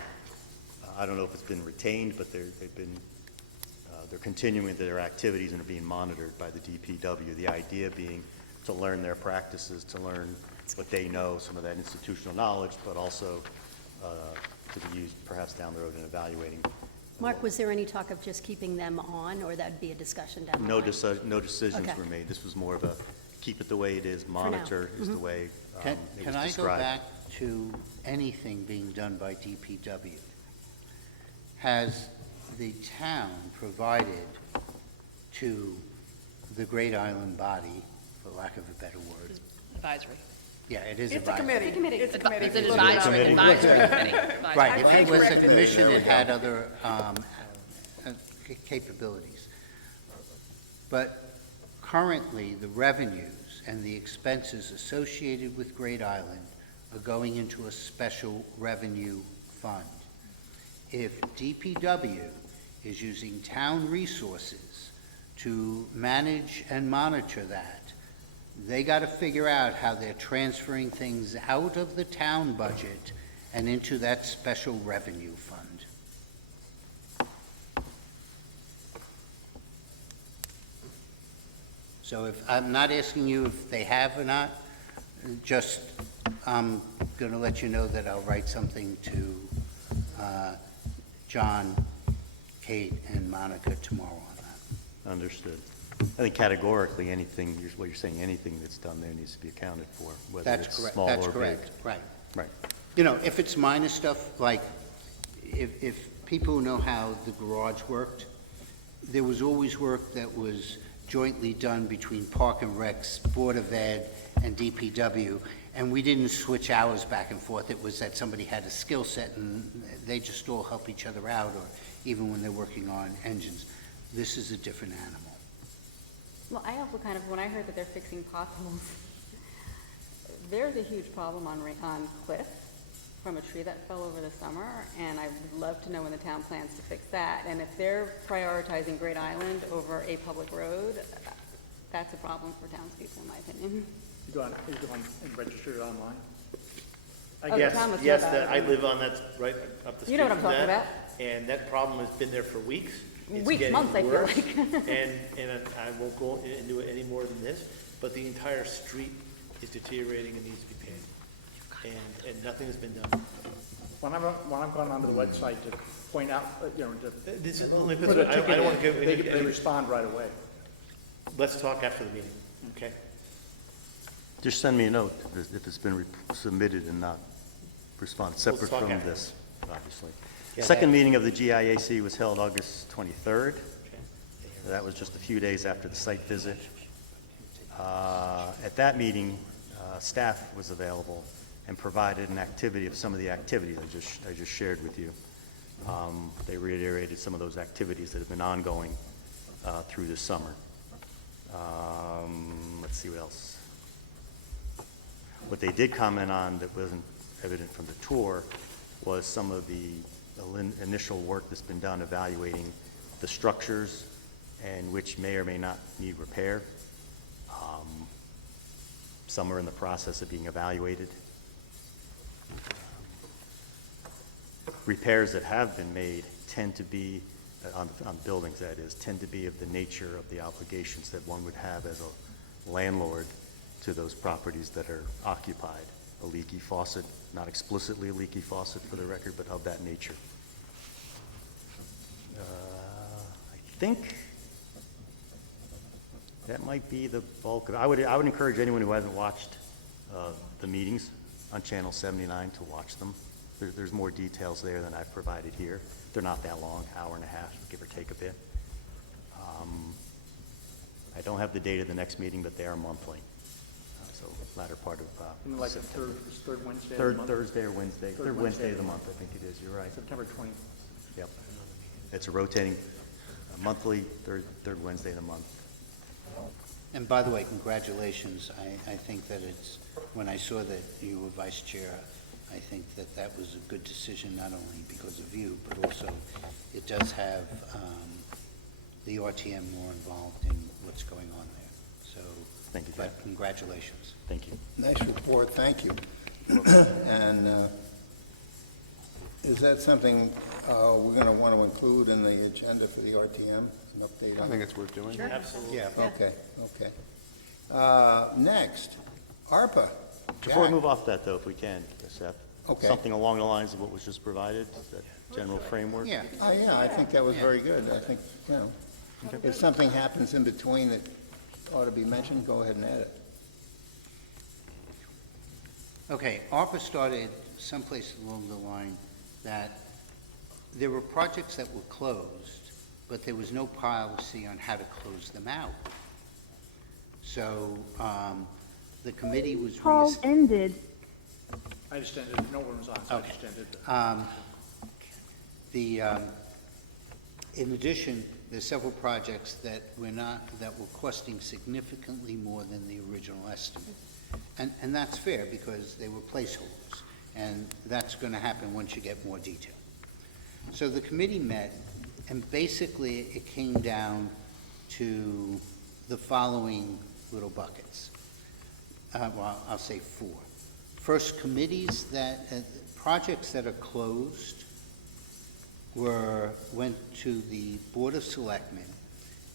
I don't know if it's been retained, but they're continuing their activities and are being monitored by the DPW. The idea being to learn their practices, to learn what they know, some of that institutional knowledge, but also to be used perhaps down the road in evaluating. Mark, was there any talk of just keeping them on, or that'd be a discussion down the No line? no decisions Okay. were made. This was more of a, keep it the way it is, now. monitor is the way Can it was can I go described. back to anything being done by DPW? Has the town provided to the Great Island body, for lack of a better word? advisory. Yeah, it is It's a advisory. committee. It's a committee. It's an Look it up. advisory committee. Right, if I it was a corrected it. commission that had other capabilities. But currently, the revenues and the expenses associated with Great Island are going into a special revenue fund. If DPW is using town resources to manage and monitor that, they got to figure out how they're transferring things out of the town budget and into that special revenue fund. So if, I'm not asking you if they have or not, just, I'm going to let you know that I'll write something to John, Kate, and Monica tomorrow on that. Understood. I think categorically, anything, what you're saying, anything that's done there needs to be accounted for, whether That's it's correct, small that's or big. correct, right. Right. You know, if it's minor stuff, like, if people know how the garage worked, there was always work that was jointly done between Park and Rec's, Board of Ed, and DPW, and we didn't switch hours back and forth. It was that somebody had a skill set, and they just all help each other out, or even when they're working on engines. This is a different animal. Well, I also kind of, when I heard that they're fixing potholes, there's a huge problem on Cliff from a tree that fell over the summer, and I would love to know when the town plans to fix that. And if they're prioritizing Great Island over a public road, that's a problem for townspeople, in my opinion. You go on and register it online? Oh, the town must know Yes, about that, it. I live on that, right up the street You know what I'm from talking that, about. And that problem has been there for weeks. It's Weeks, getting months, I feel worse, like. And I won't go into it any more than this, but the entire street is deteriorating and needs to be paved. And nothing has been done. When I've gone onto the website to point out, This is, let me put put it, a I ticket don't want to in, they give, respond right away. let's talk after the meeting, okay? Just send me a note if it's been submitted and not responded, separate talk from after. this, obviously. Yeah. Second meeting of the GIAC was held August 23rd. That was just a few days after the site visit. At that meeting, staff was available and provided an activity of some of the activities I just shared with you. They reiterated some of those activities that have been ongoing through the summer. Let's see what else. What they did comment on that wasn't evident from the tour was some of the initial work that's been done evaluating the structures and which may or may not need repair. Some are in the process of being evaluated. Repairs that have been made tend to be, on buildings that is, tend to be of the nature of the obligations that one would have as a landlord to those properties that are occupied. A leaky faucet, not explicitly a leaky faucet for the record, but of that nature. I think that might be the bulk of it. I would encourage anyone who hasn't watched the meetings on Channel 79 to watch them. There's more details there than I've provided here. They're not that long, hour and a half, give or take a bit. I don't have the date of the next meeting, but they are monthly. So latter part of Like the September. third Wednesday of the month? Thursday or Wednesday. Third Wednesday of the month, I think it is, you're right. September 20th. Yep. It's a rotating monthly, third Wednesday of the month. And by the way, congratulations. I think that it's, when I saw that you were vice chair, I think that that was a good decision, not only because of you, but also it does have the RTM more involved in what's going on there. So, Thank you, but Jack. congratulations. Thank you. Nice report, thank you. And is that something we're going to want to include in the agenda for the RTM? An update I on? think it's worth doing. Absolutely. Yeah, okay, okay. Next, ARPA. Before we Jack? move off that, though, if we can, Seth. Okay. Something along the lines of what was just provided, that general framework? Yeah. Oh, yeah, I think that was very good. I think, you know, if something happens in between that ought to be mentioned, go ahead and add it. Okay, ARPA started someplace along the line that there were projects that were closed, but there was no policy on how to close them out. So, the committee was... ended. I just ended, no one was on, so I just ended. In addition, there's several projects that were costing significantly more than the original estimate. And that's fair, because they were placeholders, and that's going to happen once you get more detail. So the committee met, and basically it came down to the following little buckets. Well, I'll say four. First, projects that are closed went to the Board of Selectmen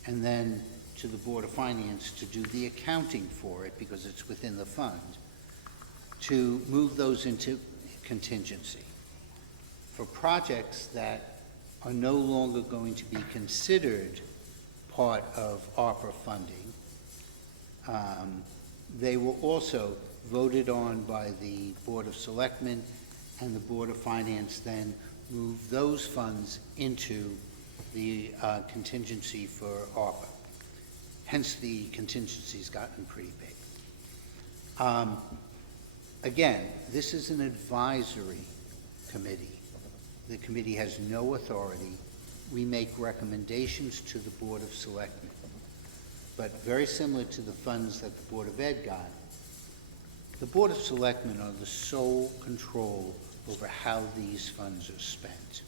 and then to the Board of Finance to do the accounting for it, because it's within the fund, to move those into contingency. For projects that are no longer going to be considered part of ARPA funding, they were also voted on by the Board of Selectmen, and the Board of Finance then moved those funds into the contingency for ARPA. Hence, the contingency's gotten pretty big. Again, this is an advisory committee. The committee has no authority. We make recommendations to the Board of Selectmen. But very similar to the funds that the Board of Ed got, the Board of Selectmen are the sole control over how these funds are spent.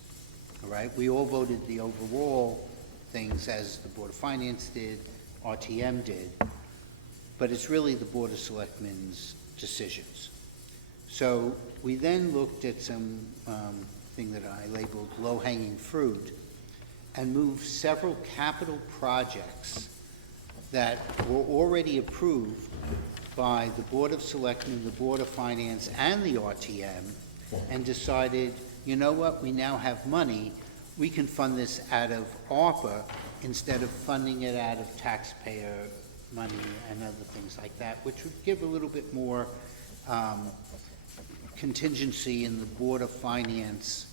All right? We all voted the overall things, as the Board of Finance did, RTM did, but it's really the Board of Selectmen's decisions. So we then looked at some thing that I labeled low-hanging fruit, and moved several capital projects that were already approved by the Board of Selectmen, the Board of Finance, and the RTM, and decided, you know what, we now have money, we can fund this out of ARPA instead of funding it out of taxpayer money and other things like that, which would give a little bit more contingency in the Board of Finance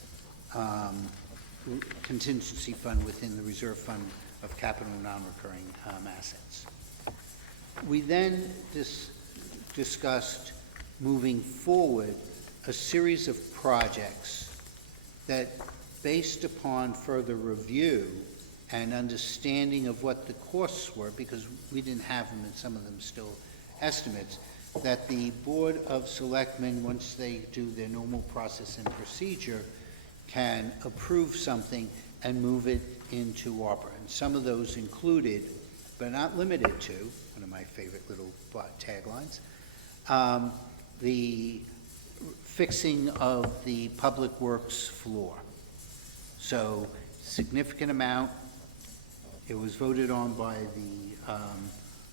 contingency fund within the reserve fund of capital non-recurring assets. We then discussed moving forward a series of projects that, based upon further review and understanding of what the costs were, because we didn't have them and some of them still estimates, that the Board of Selectmen, once they do their normal process and procedure, can approve something and move it into ARPA. And some of those included, but not limited to, one of my favorite little taglines, the fixing of the Public Works floor. So significant amount. It was voted on by the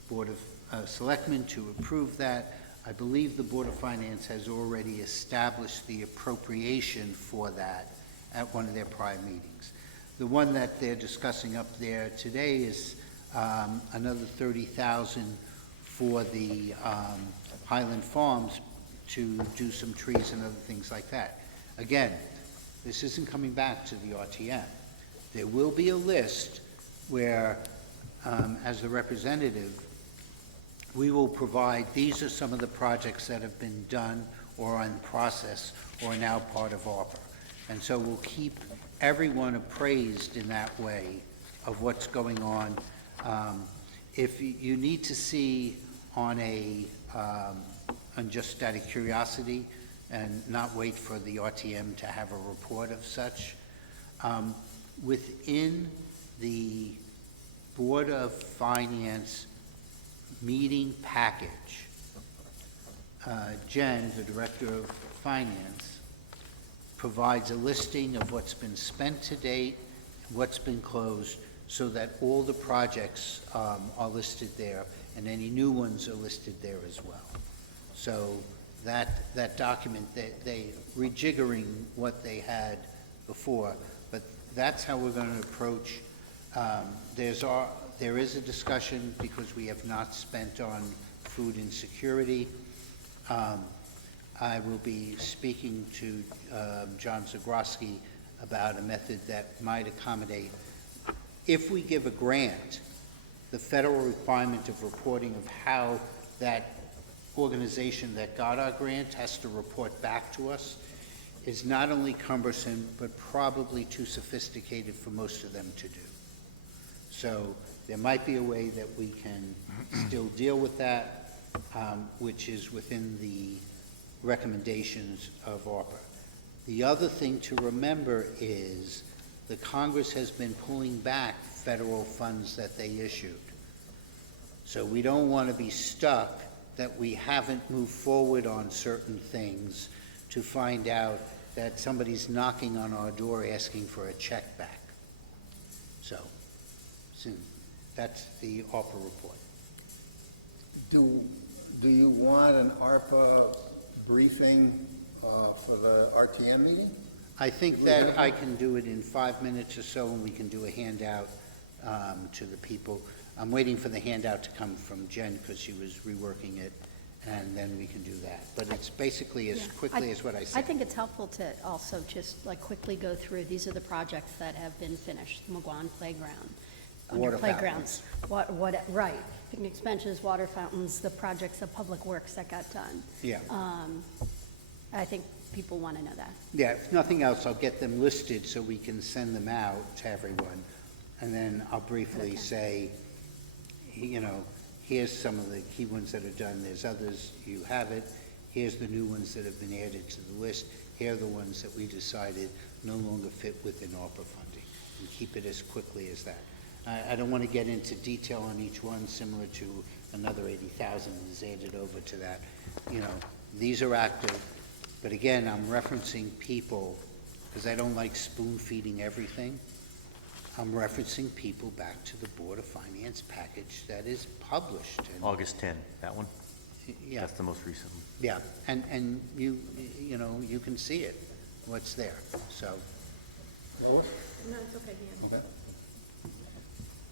Board of Selectmen to approve that. I believe the Board of Finance has already established the appropriation for that at one of their prior meetings. The one that they're discussing up there today is another $30,000 for the Highland Farms to do some trees and other things like that. Again, this isn't coming back to the RTM. There will be a list where, as the representative, we will provide, these are some of the projects that have been done or are in process or are now part of ARPA. And so we'll keep everyone appraised in that way of what's going on. If you need to see on on just out of curiosity and not wait for the RTM to have a report of such, within the Board of Finance meeting package, Jen, the Director of Finance, provides a listing of what's been spent to date, what's been closed, so that all the projects are listed there, and any new ones are listed there as well. So that document, they rejiggering what they had before, but that's how we're going to approach. There is a discussion because we have not spent on food insecurity. I will be speaking to John Zagroski about a method that might accommodate. If we give a grant, the federal requirement of reporting of how that organization that got our grant has to report back to us is not only cumbersome, but probably too sophisticated for most of them to do. So there might be a way that we can still deal with that, which is within the recommendations of ARPA. The other thing to remember is the Congress has been pulling back federal funds that they issued. So we don't want to be stuck that we haven't moved forward on certain things to find out that somebody's knocking on our door asking for a check back. So that's the ARPA report. Do you want an ARPA briefing for the RTM meeting? I think that I can do it in 5 minutes or so, and we can do a handout to the people. I'm waiting for the handout to come from Jen because she was reworking it, and then we can do that. But it's basically as quickly as what I said. I think it's helpful to also just like quickly go through, these are the projects that have been finished, McGuan Playground. Water Playgrounds, right, picnic benches, water fountains, the projects of Public Works that got done. Yeah. I think people want to know that. Yeah, if nothing else, I'll get them listed so we can send them out to everyone. And then I'll briefly say, you know, here's some of the key ones that are done. There's others, you have it. Here's the new ones that have been added to the list. Here are the ones that we decided no longer fit within ARPA funding. And keep it as quickly as that. I don't want to get into detail on each one, similar to another 80,000 is added over to that. You know, these are active, but again, I'm referencing people, because I don't like spoon-feeding everything. I'm referencing people back to the Board of Finance package that is published. And August 10, that one? yeah, That's the most recent one. yeah, and you know, you can see it, what's there, so. Lois? No, it's okay, Dan. Okay.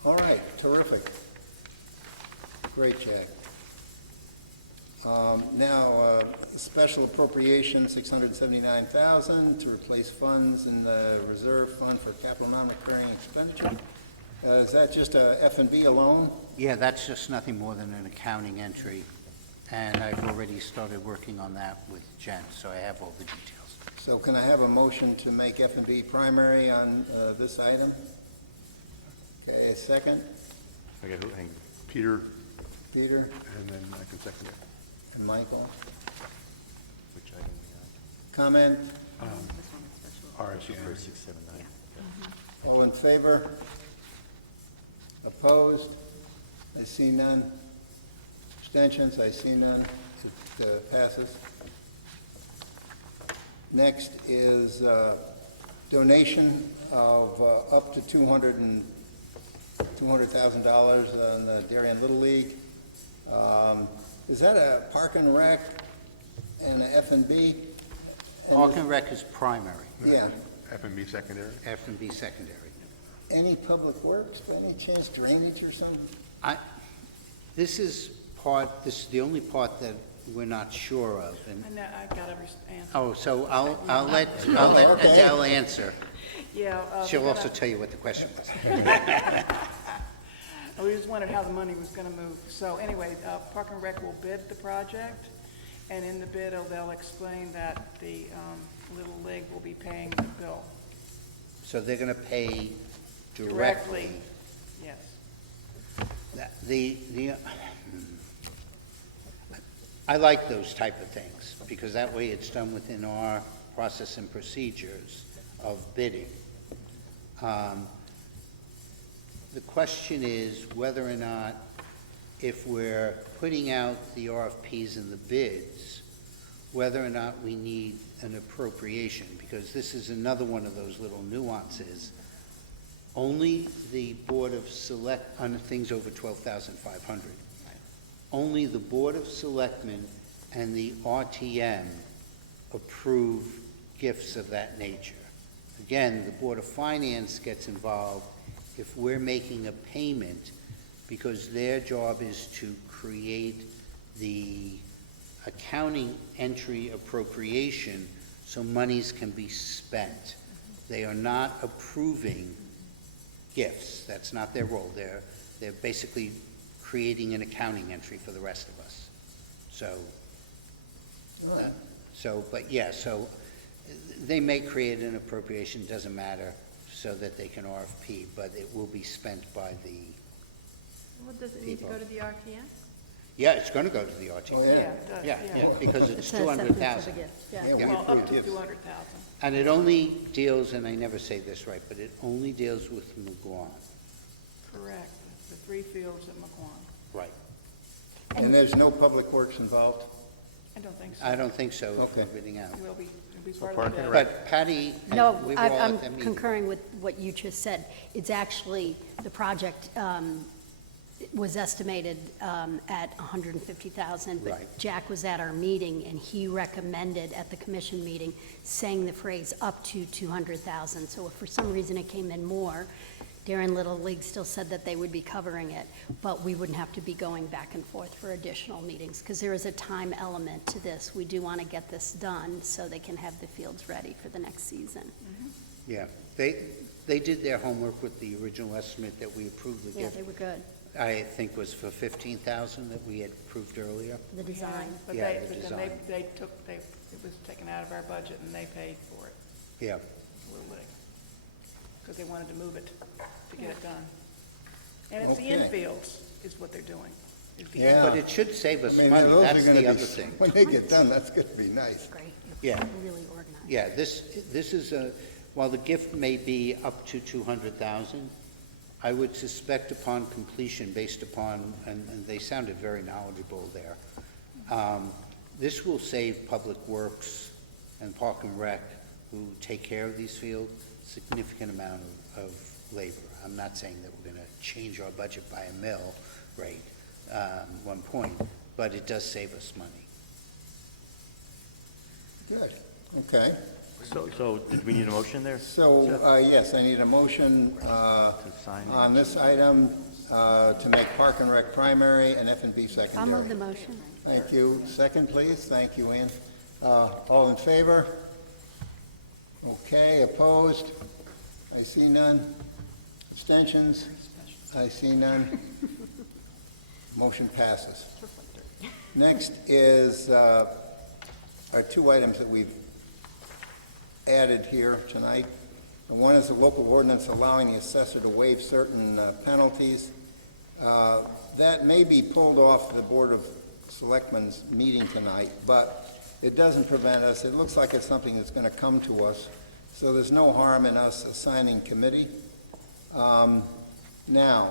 All right, terrific. Great, Jack. Now, special appropriation, $679,000 to replace funds in the reserve fund for capital non-recurring expenditure. Is that just a F&B alone? Yeah, that's just nothing more than an accounting entry, and I've already started working on that with Jen, so I have all the details. So can I have a motion to make F&B primary on this item? Okay, a second? Okay, hang on. Peter, Peter and then I can second it. and Michael. Which item we Comment? RTM. got? 679. All in favor? Opposed? I see none. Abstentions? I see none. It passes. Next is donation of up to $200,000 on the Darien Little League. Is that a Park and Rec and a F&B? Park and Rec is primary, Yeah. F&B secondary? F&B secondary. Any public works, by any chance, drainage or something? This is the only part that we're not sure of, and, I know, I got every answer. oh, so I'll let Okay. Adele answer. Yeah. She'll also tell you what the question was. We just wondered how the money was gonna move. So anyway, Park and Rec will bid the project, and in the bid, they'll explain that the Little League will be paying the bill So they're gonna pay directly. directly. Yes. I like those type of things, because that way it's done within our process and procedures of bidding. The question is whether or not, if we're putting out the RFPs and the bids, whether or not we need an appropriation, because this is another one of those little nuances. Only the Board of on things over 12,500. Only the Board of Selectmen and the RTM approve gifts of that nature. Again, the Board of Finance gets involved if we're making a payment, because their job is to create the accounting entry appropriation so monies can be spent. They are not approving gifts. That's not their role. They're basically creating an accounting entry for the rest of us. So they may create an appropriation, doesn't matter, so that they can RFP, but it will be spent by the, Well, does it need to go to the RTM? yeah, it's gonna go to the RTM. Oh, Yeah, it does, Yeah, because it's It says something for the 200,000. gift, yeah. Yeah, we Well, up approve to gifts. 200,000. And it only deals, and I never say this right, but it only deals with McGuan. Correct. The 3 fields at McQuon. Right. And there's no public works involved? I don't think so. I don't think so, if we're Okay. bidding out. It'll be part of Park the and bid. Rec. But Patty, No, we were all I'm at that meeting. concurring with what you just said. It's actually, the project was estimated at $150,000. Right. But Jack was at our meeting, and he recommended at the commission meeting, saying the phrase up to $200,000. So if for some reason it came in more, Darien Little League still said that they would be covering it, but we wouldn't have to be going back and forth for additional meetings, because there is a time element to this. We do want to get this done so they can have the fields ready for the next season. Yeah, they did their homework with the original estimate that we approved the Yeah, gift. they were good, I think was for 15,000 that we had approved earlier. the design. But Yeah, they, the but then design. it was taken out of our budget and they paid for it, Yeah, Little League. Because they wanted to move it to get it done. And it's the Okay. infields is what they're doing. is the Yeah. but it should save I us mean, money, those are that's gonna the be other thing. When they get done, that's gonna be nice. Great. Yeah. Really organized. Yeah, this is while the gift may be up to 200,000, I would suspect upon completion, based upon, and they sounded very knowledgeable there, this will save Public Works and Park and Rec, who take care of these fields, significant amount of labor. I'm not saying that we're going to change our budget by a mill rate, 1 point, but it does save us money. Good, okay. So did we need a motion there? So, yes, I need a motion sign it. on this item to make Park and Rec primary and F&B secondary. I'll move the motion. Thank you. Second, please. Thank you, Ann. All in favor? Okay, opposed? I see none. Abstentions? I see none. Motion passes. Next is our 2 items that we've added here tonight. And one is a local ordinance allowing the assessor to waive certain penalties. That may be pulled off the Board of Selectmen's meeting tonight, but it doesn't prevent us. It looks like it's something that's going to come to us, so there's no harm in us assigning committee. Now,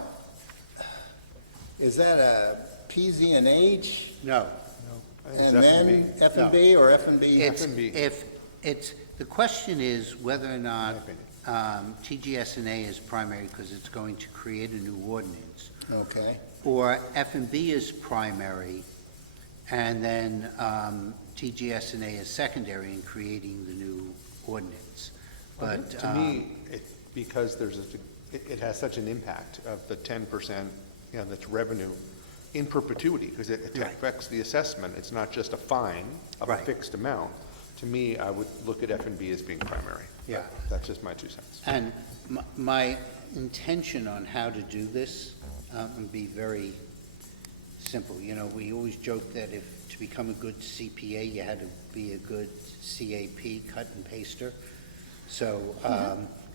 is that a PZ&H, No. I think and it's then F&B. F&B, or F&B? F&B. The question is whether or not My opinion. TGS&A is primary because it's going to create a new ordinance, Okay, or F&B is primary, and then TGS&A is secondary in creating the new ordinance. But To me, because it has such an impact of the 10%, that's revenue in perpetuity, because it Right. affects the assessment. It's not just a fine of a Right. fixed amount. To me, I would look at F&B as being primary. Yeah. But that's just my 2 cents. And my intention on how to do this would be very simple. We always joke that to become a good CPA, you had to be a good CAP, cut and paster. So,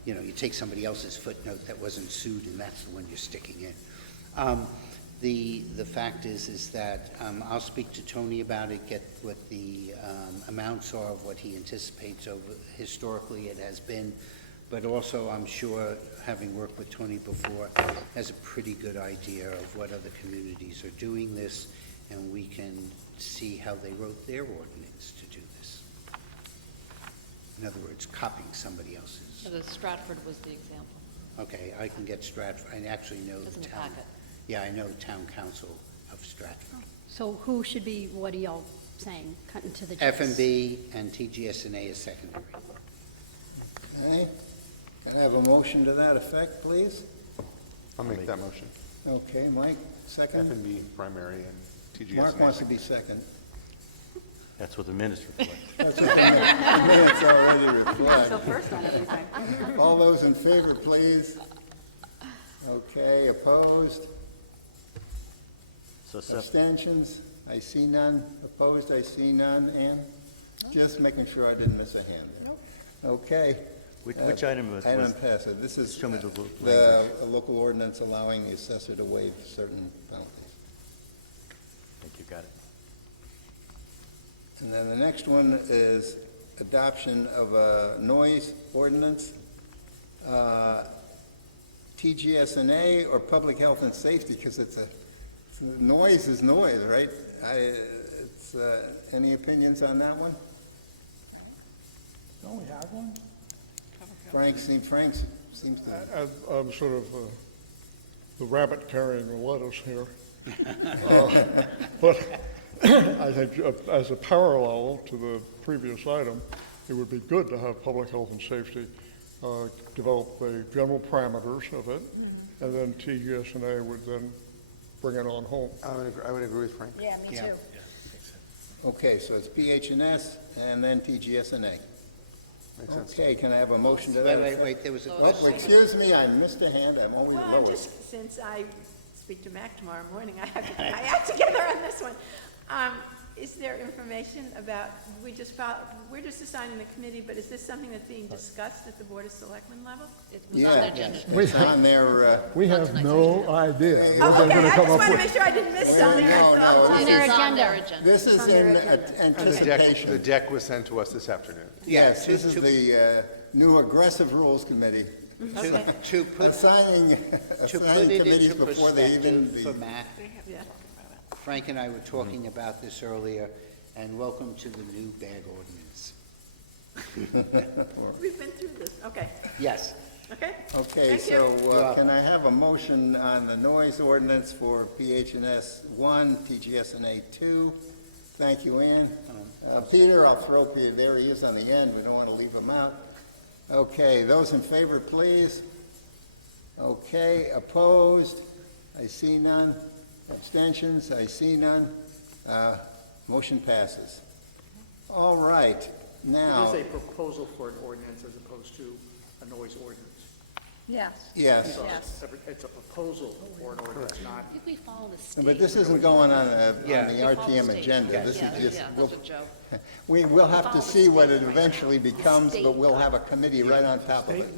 you take somebody else's footnote that wasn't sued, and that's the one you're sticking in. The fact is that I'll speak to Tony about it, get what the amounts are of what he anticipates historically it has been, but also I'm sure, having worked with Tony before, has a pretty good idea of what other communities are doing this, and we can see how they wrote their ordinance to do this. In other words, copying somebody else's. So the Stratford was the example. Okay, I can get Stratford, I actually know It's the in the town. packet. Yeah, I know the town council of Stratford. So who should be, what are y'all saying, cutting to the chase? F&B and TGS&A is secondary. okay. Can I have a motion to that effect, please? I'll make that motion. Okay, Mike, second? F&B primary and TGS&A. Mark wants to be second. That's what the minutes reflect. That's what the minutes already reflect. So first on everything. All those in favor, please. Okay, opposed? So Abstentions? I see none. Opposed? I see none. Ann? Just making sure I didn't miss a hand there. Okay. Which item was? Item passes. This is Show me the the local ordinance allowing the assessor to waive certain penalties. I think you got it. And then the next one is adoption of a noise ordinance. TGS&A or public health and safety, because noise is noise, right? Any opinions on that one? Don't we have one? Frank seems to, I'm sort of the rabbit carrying the lettuce here. But I think as a parallel to the previous item, it would be good to have public health and safety develop the general parameters of it, and then TGS&A would then bring it on home. I would agree with Frank. Yeah, me Yeah. too. okay, so it's PH&S and then TGS&A. Makes sense. Okay, can I have a motion to that? Wait, there was a Oh, question. excuse me, I missed a hand, I'm always Well, lower. since I speak to Mac tomorrow morning, I have to get her on this one. Is there information about, we're just assigning the committee, but is this something that's being discussed at the Board of Selectmen level? It was on their Yeah, agenda. it's on their, We have no idea what Oh, they're okay, gonna I come just up want to with. make sure I didn't miss something. no, That's no, all. on It their is on their agenda. agenda. this is on their in agenda. The anticipation. deck was sent to us this afternoon. Yes, this is the new aggressive rules committee, To put assigning To put assigning it committees into before they even perspective for Matt, Yeah. Frank and I were talking about this earlier, and welcome to the new bad ordinance. We've been through this, okay, Yes. okay? Okay, Thank you. so can I have a motion on the noise ordinance for PH&S 1, TGS&A 2? Thank you, Ann. Peter, I'll throw Peter, there he is on the end, we don't want to leave him out. Okay, those in favor, please. Okay, opposed? I see none. Abstentions? I see none. Motion passes. All right, now, It is a proposal for an ordinance as opposed to a noise ordinance. Yes. yes, So Yes. it's a proposal for an ordinance, not, I think we follow the state. but this isn't going on Yeah. the We follow RTM state. agenda. This is Yeah, just, yeah, we'll- that's what Joe. we'll have to follow see what state it right now. eventually becomes, but we'll have a committee right on top of it.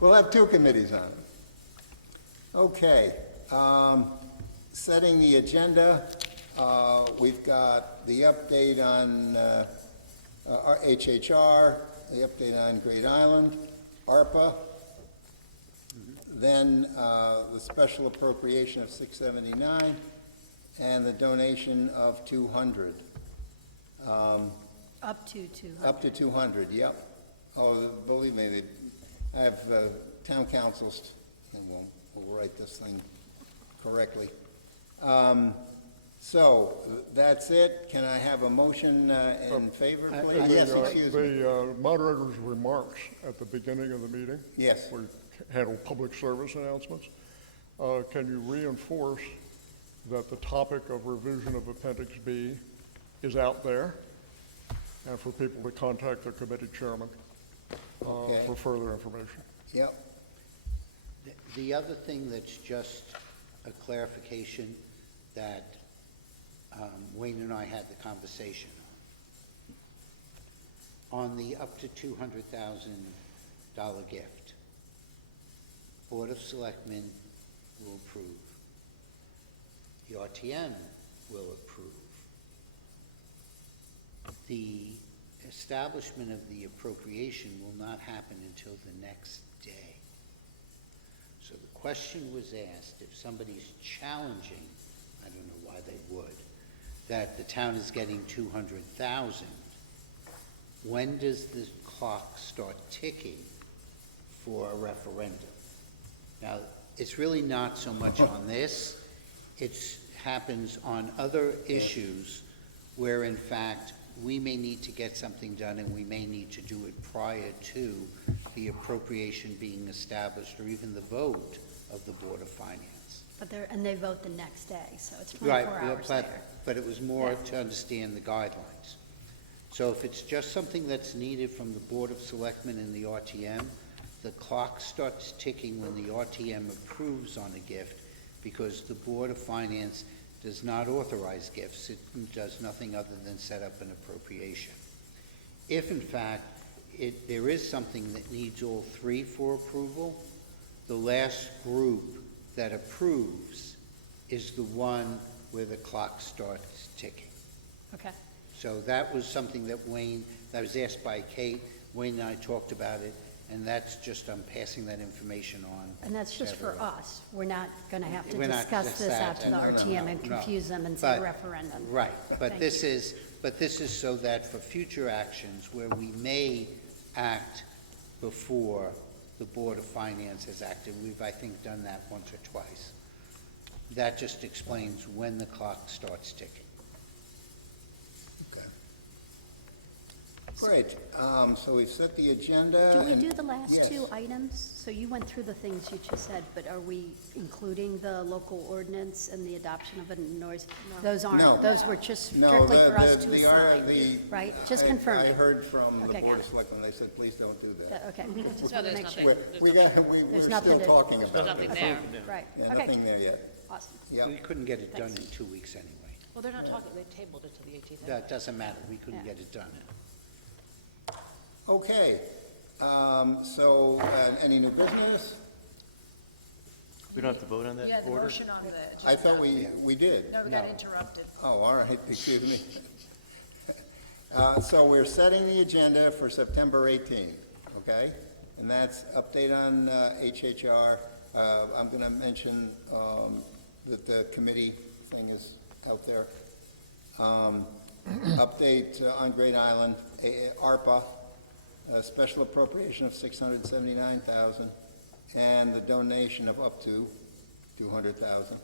We'll have two committees on it. Okay, setting the agenda, we've got the update on our HHR, the update on Great Island, ARPA, then the special appropriation of $679, and the donation of 200. Up to 200. Up to 200, yep. Oh, believe me, I have town councils, and we'll write this thing correctly. So, that's it. Can I have a motion in favor, please? Yes, excuse me. The moderator's remarks at the beginning of the meeting. Yes. We handle public service announcements. Can you reinforce that the topic of revision of Appendix B is out there, and for people to contact their committee chairman Okay. for further information? Yep. The other thing that's just a clarification that Wayne and I had the conversation on the up to $200,000 gift. Board of Selectmen will approve. The RTM will approve. The establishment of the appropriation will not happen until the next day. So the question was asked, if somebody's challenging, I don't know why they would, that the town is getting 200,000, when does the clock start ticking for a referendum? Now, it's really not so much on this, it happens on other issues where in fact we may need to get something done and we may need to do it prior to the appropriation being established or even the vote of the Board of Finance. But they vote the next day, so it's Right, 24 hours there. but it was more Yeah. to understand the guidelines. So if it's just something that's needed from the Board of Selectmen and the RTM, the clock starts ticking when the RTM approves on a gift, because the Board of Finance does not authorize gifts. It does nothing other than set up an appropriation. If in fact there is something that needs all three for approval, the last group that approves is the one where the clock starts ticking. Okay. So that was something that that was asked by Kate, Wayne and I talked about it, and that's just, I'm passing that information on. And that's just to for everyone. us. We're not going to have to We're not discuss just this that, out to the no, no, RTM no, and no. confuse them and say But- referendum. Right, but Thank this you. is so that for future actions where we may act before the Board of Finance has acted, we've, I think, done that once or twice. That just explains when the clock starts ticking. Okay. Great, so we've set the agenda. Do we and- do the last Yes. two items? So you went through the things you just said, but are we including the local ordinance and the adoption of a noise? Those No. aren't, those were just No, strictly the- for us the- to the- assign, the- right? Just I confirming. heard from the Okay, Board got of it. Selectmen, they said, please don't do that. Okay, just No, want to there's make sure. nothing. We're There's nothing still to- talking There's about it. nothing Okay, there. right, Yeah, okay, nothing there yet. awesome. Yep. We couldn't get it done in Thanks. 2 weeks anyway. Well, they're not talking, they tabled it to the 18th. That doesn't matter, we couldn't Yeah. get it done. Okay, so, any new business? We don't have to vote on that Yeah, the order? motion on the, I thought we did. no, we got interrupted. Oh, all right, excuse me. So we're setting the agenda for September 18th, okay? And that's update on HHR. I'm going to mention that the committee thing is out there. Update on Great Island, ARPA, a special appropriation of $679,000, and the donation of up to $200,000.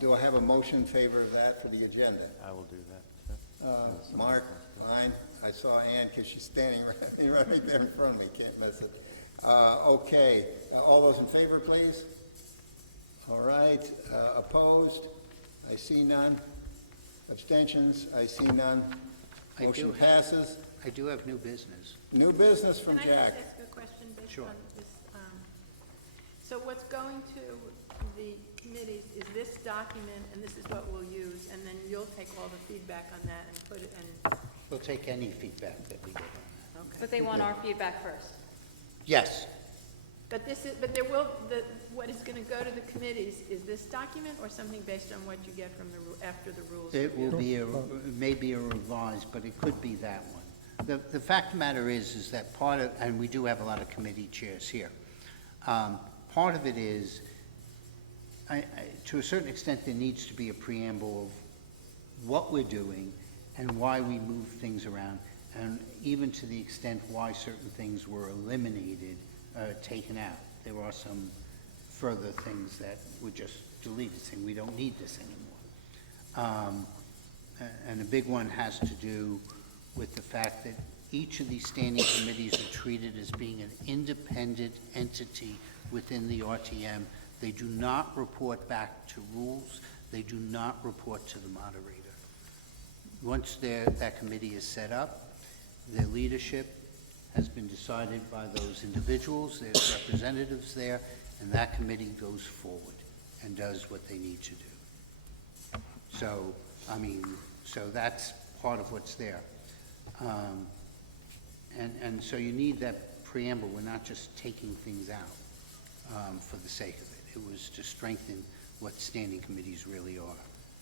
Do I have a motion in favor of that for the agenda? I will do that. Mark, fine. I saw Ann because she's standing right there in front of me, can't miss it. Okay, all those in favor, please? All right, opposed? I see none. Abstentions? I see none. I do Motion have- passes. I do have new business. New business from Can I Jack. just ask a question based Sure. on this? So what's going to the committees is this document, and this is what we'll use, and then you'll take all the feedback on that and put it in? We'll take any feedback that we get on that. But they want our feedback first. Yes, But there will, what is going to go to the committees is this document or something based on what you get from after the rules? it will be maybe a revised, but it could be that one. The fact of the matter is that part of, and we do have a lot of committee chairs here. Part of it is to a certain extent, there needs to be a preamble of what we're doing and why we move things around, and even to the extent why certain things were eliminated, taken out. There are some further things that were just deleted, saying we don't need this anymore. And a big one has to do with the fact that each of these standing committees are treated as being an independent entity within the RTM. They do not report back to rules. They do not report to the moderator. Once that committee is set up, their leadership has been decided by those individuals, there's representatives there, and that committee goes forward and does what they need to do. So, so that's part of what's there. And so you need that preamble. We're not just taking things out for the sake of it. It was to strengthen what standing committees really are.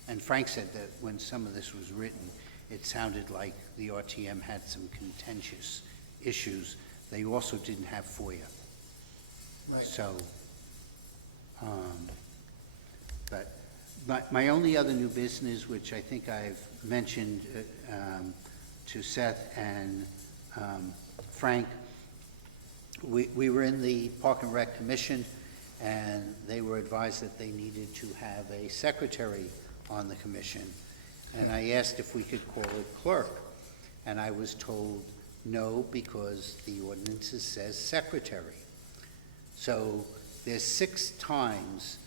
And Frank said that when some of this was written, it sounded like the RTM had some contentious issues. They also didn't have FOIA. Right. So, but my only other new business, which I think I've mentioned to Seth and Frank, we were in the Park and Rec Commission, and they were advised that they needed to have a secretary on the commission. And I asked if we could call it clerk, and I was told no, because the ordinances says secretary. So there's 6 times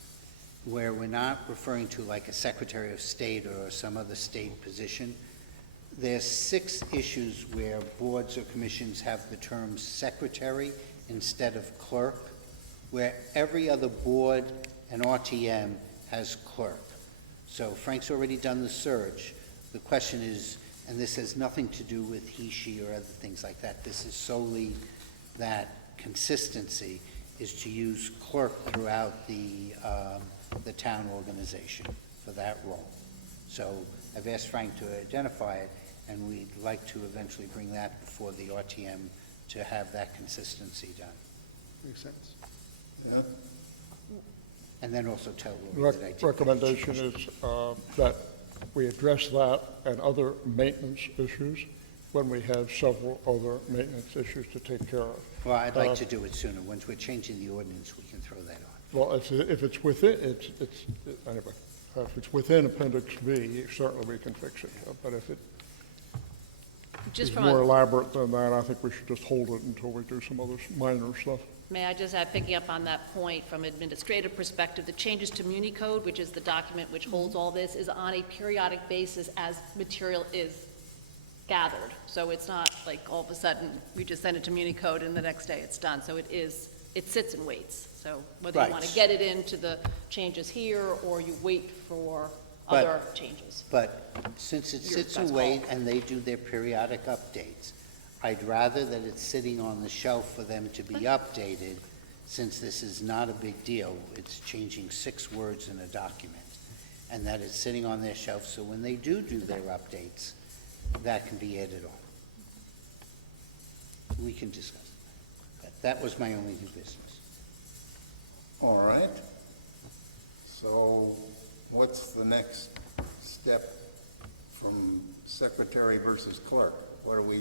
where we're not referring to like a Secretary of State or some other state position. There's 6 issues where boards or commissions have the term secretary instead of clerk, where every other board and RTM has clerk. So Frank's already done the search. The question is, and this has nothing to do with he, she, or other things like that. This is solely that consistency is to use clerk throughout the town organization for that role. So I've asked Frank to identify it, and we'd like to eventually bring that before the RTM to have that consistency done. Makes sense. Yeah. And then also tell Lori that I did. Recommendation is that we address that and other maintenance issues when we have several other maintenance issues to take care of. Well, I'd like to do it sooner. Once we're changing the ordinance, we can throw that on. Well, if it's within, anyway, if it's within Appendix B, certainly we can fix it. But if it Just is from more a, elaborate than that, I think we should just hold it until we do some other minor stuff. may I just add, picking up on that point, from administrative perspective, the changes to Muni Code, which is the document which holds all this, is on a periodic basis as material is gathered. So it's not like all of a sudden we just send it to Muni Code and the next day it's done. So it sits and waits. So whether Right. you want to get it into the changes here or you wait for But- other changes. But since it sits and wait and they do their periodic updates, I'd rather that it's sitting on the shelf for them to be updated, since this is not a big deal. It's changing 6 words in a document, and that it's sitting on their shelf, so when they do their updates, that can be added on. We can discuss it. But that was my only new business. All right. So what's the next step from secretary versus clerk? What do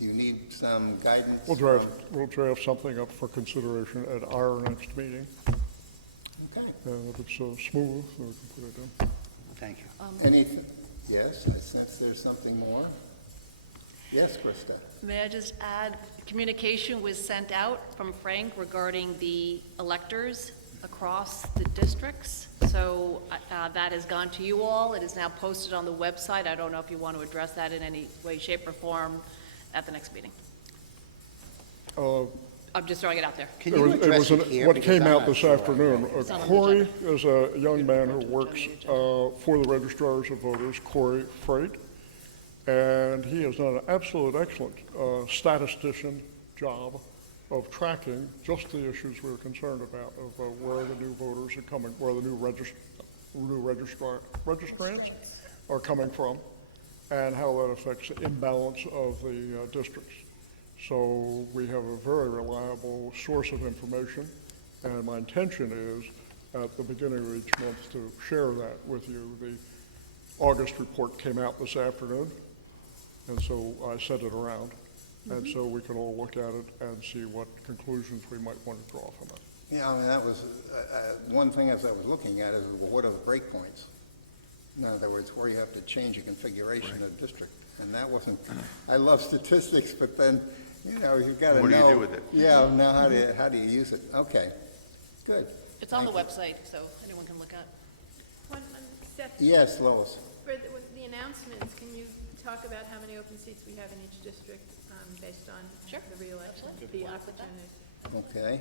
you need some guidance? We'll draft something up for consideration at our next meeting. Okay. And if it's smooth, we can put it in. Thank you. Anything? Yes, I sense there's something more. Yes, Krista? May I just add, communication was sent out from Frank regarding the electors across the districts. So that has gone to you all. It is now posted on the website. I don't know if you want to address that in any way, shape, or form at the next meeting. I'm just throwing it out there. Can you address it here? What Because came I'm out not this sure I afternoon, read it. It's on the Corey agenda. is a young man who works for the registrars of voters, Corey Freight, and he has done an absolute excellent statistician job of tracking just the issues we were concerned about, of where the new voters are coming, where the new registrants are coming from, and how that affects the imbalance of the districts. So we have a very reliable source of information, and my intention is at the beginning of each month to share that with you. The August report came out this afternoon, and so I sent it around. And so we can all look at it and see what conclusions we might want to draw from it. Yeah, I mean, that was, one thing as I was looking at is, well, what are the breakpoints? In other words, where you have to change a configuration of the district. And that wasn't, I love statistics, but then, you know, you've got to know. What do you do with it? Yeah, know how do you use it? Okay, good. It's on the website, so anyone can look at. Seth, Yes, Lois. for the announcements, can you talk about how many open seats we have in each district, based on Sure, the reelection, absolutely. the Wanna put that? opportunity? Okay.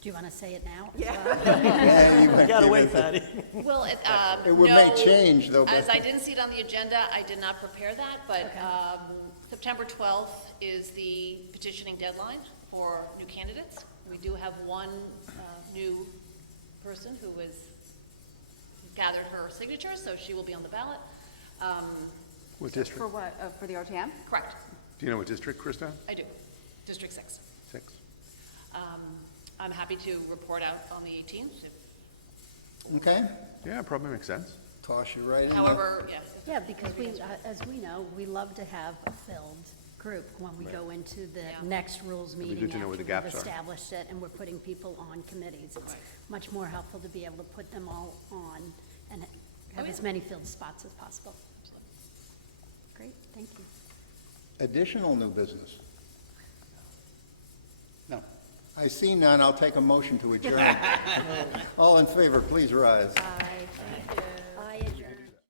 Do you want to say it now? Yeah, you You gotta wait, Patty. Well, It would may no, change, though, but- As I didn't see it on the agenda, I did not prepare that, but Okay. September 12th is the petitioning deadline for new candidates. We do have one new person who has gathered her signatures, so she will be on the ballot. What district? For what, for the RTM? Correct, Do you know what district, Krista? I do. District 6. 6. I'm happy to report out on the 18th. Okay, Yeah, probably makes sense. toss you right in there. However, yeah. Yeah, because we, as we know, we love to have a filled group when we go into the Yeah. next rules be meeting good to know where after the we've gaps are. established it and we're putting people on committees. It's much more helpful to be able to put them all on and have as many filled spots as possible. Great, thank you. Additional new business? No. I see none, I'll take a motion to adjourn. All in favor, please rise. Bye.